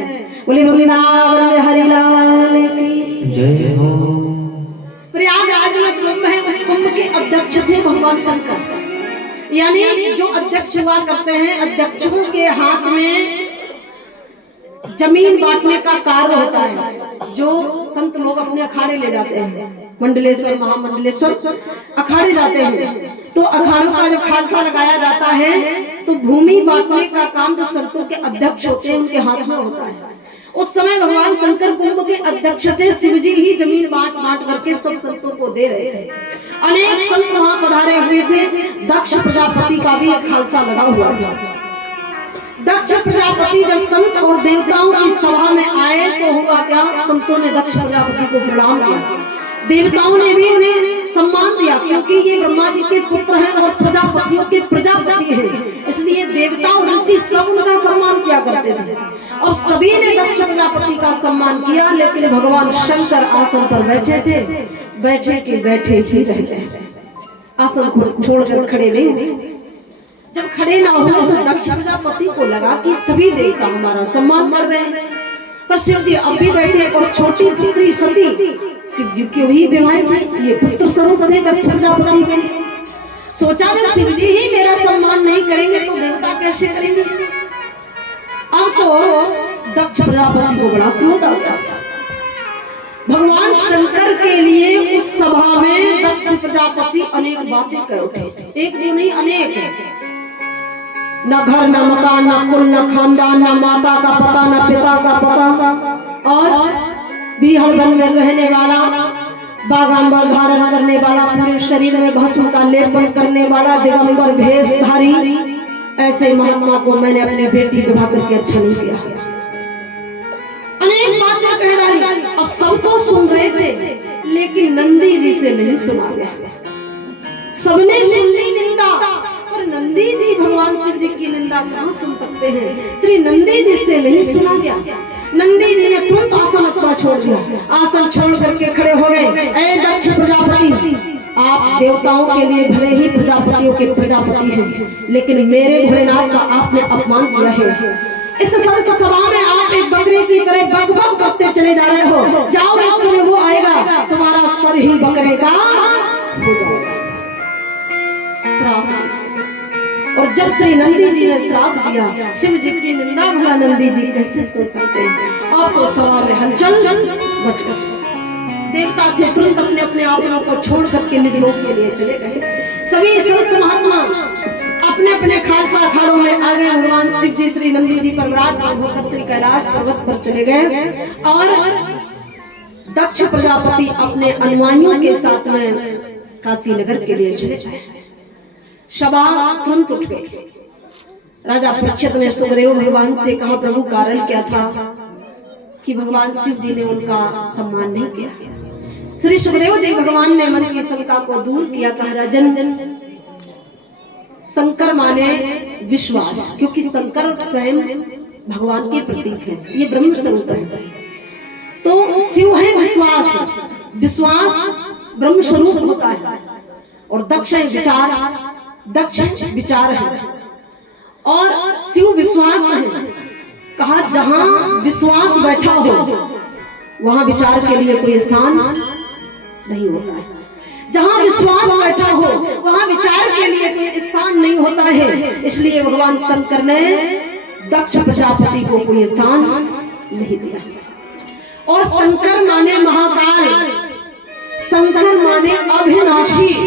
बोले वृंदावन हरि लाल की जय हो। प्रयागराज में कुंभ है, उस कुंभ के अध्यक्ष थे भगवान शंकर। यानी जो अध्यक्ष हुआ करते हैं, अध्यक्षों के हाथ में जमीन बांटने का कार्य होता है। जो संत लोग अपने अखाड़े ले जाते हैं, मंडलेश्वर महामंडलेश्वर अखाड़े जाते हैं, तो अखाड़ों का जब खालसा लगाया जाता है तो भूमि बांटने का काम जो संतों के अध्यक्ष होते हैं उनके हाथ में होता है। उस समय भगवान शंकर कुंभ के अध्यक्ष थे। शिव जी ही जमीन बांट करके सब संतों को दे रहे थे। अनेक संत वहां पधारे हुए थे। दक्ष प्रजापति का भी एक खालसा लगा हुआ था। दक्ष प्रजापति जब संत और देवताओं की सभा में आए तो हुआ क्या, संतों ने दक्ष प्रजापति को प्रणाम किया। देवताओं ने भी उन्हें सम्मान दिया क्योंकि ये ब्रह्मा जी के पुत्र हैं और प्रजापतियों के प्रजापति हैं, इसलिए देवता और ऋषि सब उनका सम्मान किया करते थे। और सभी ने दक्ष प्रजापति का सम्मान किया, लेकिन भगवान शंकर आसन पर बैठे थे। बैठे के बैठे ही रह गए, आसन को छोड़कर खड़े नहीं हुए। जब खड़े ना हुए तो दक्ष प्रजापति को लगा कि सभी देवता हमारा सम्मान कर रहे हैं, पर शिव जी अब भी बैठे और छोटी पुत्री सती शिव जी की वही विवाह थी। ये पुत्र स्वरूप थे दक्ष प्रजापति के। सोचा जब शिव जी ही मेरा सम्मान नहीं करेंगे तो देवता कैसे करेंगे। अब तो दक्ष प्रजापति को बड़ा क्रोध आ गया। भगवान शंकर के लिए उस सभा में दक्ष प्रजापति अनेक बातें कर उठे। एक दिन नहीं, अनेक। न घर, न मकान, न कुल, न खानदान, न माता का पता, न पिता का पता, और बीहड़वन में रहने वाला, बागांबर धारण करने वाला, पूरे शरीर में भस्म का लेपन करने वाला, दिगंबर भेषधारी, ऐसे महात्मा को मैंने अपने बेटी विवाह करके अच्छा नहीं किया। अनेक बातें कह डाली। अब सब तो सुन रहे थे, लेकिन नंदी जी से नहीं सुना गया। सबने सुन ली निंदा, पर नंदी जी भगवान शिव जी की निंदा कहाँ सुन सकते हैं। श्री नंदी जी से नहीं सुना गया। नंदी जी ने तुरंत आसन अपना छोड़ दिया। आसन छोड़ करके खड़े हो गए। ऐ दक्ष प्रजापति, आप देवताओं के लिए भले ही प्रजापतियों के प्रजापति हैं, लेकिन मेरे भोलेनाथ का आपने अपमान किया है। इस संत सभा में आप एक बकरे की तरह बकबक करते चले जा रहे हो। जाओ, एक समय वो आएगा तुम्हारा सर ही बकरे का हो जाएगा। और जब श्री नंदी जी ने श्राप दिया, शिव जी की निंदा भला नंदी जी कैसे सोच सकते हैं। अब तो सभा में हलचल मच गई। देवता थे तुरंत अपने अपने आसनों को छोड़ करके निज लोक के लिए चले गए। सभी संत महात्मा अपने अपने खालसा अखाड़ों में आ गए। भगवान शिव जी श्री नंदी जी पर विराजमान होकर श्री कैलाश पर्वत पर चले गए और दक्ष प्रजापति अपने अनुयायियों के साथ में काशी नगर के लिए चले गए। सभा तुरंत उठ गई। राजा परीक्षित ने सुखदेव भगवान से कहा, प्रभु कारण क्या था कि भगवान शिव जी ने उनका सम्मान नहीं किया। श्री सुखदेव जी भगवान ने मन की शंका को दूर किया। कहा, राजन, शंकर माने विश्वास, क्योंकि शंकर स्वयं भगवान के प्रतीक है, ये ब्रह्म स्वरूप है। तो शिव है विश्वास, विश्वास ब्रह्म स्वरूप होता है। और दक्ष है विचार, दक्ष विचार है। और शिव विश्वास है। कहा जहां विश्वास बैठा हो वहां विचार के लिए कोई स्थान नहीं होता है। जहां विश्वास बैठा हो वहां विचार के लिए कोई स्थान नहीं होता है। इसलिए भगवान शंकर ने दक्ष प्रजापति को कोई स्थान नहीं दिया। और शंकर माने महाकाल, शंकर माने अविनाशी,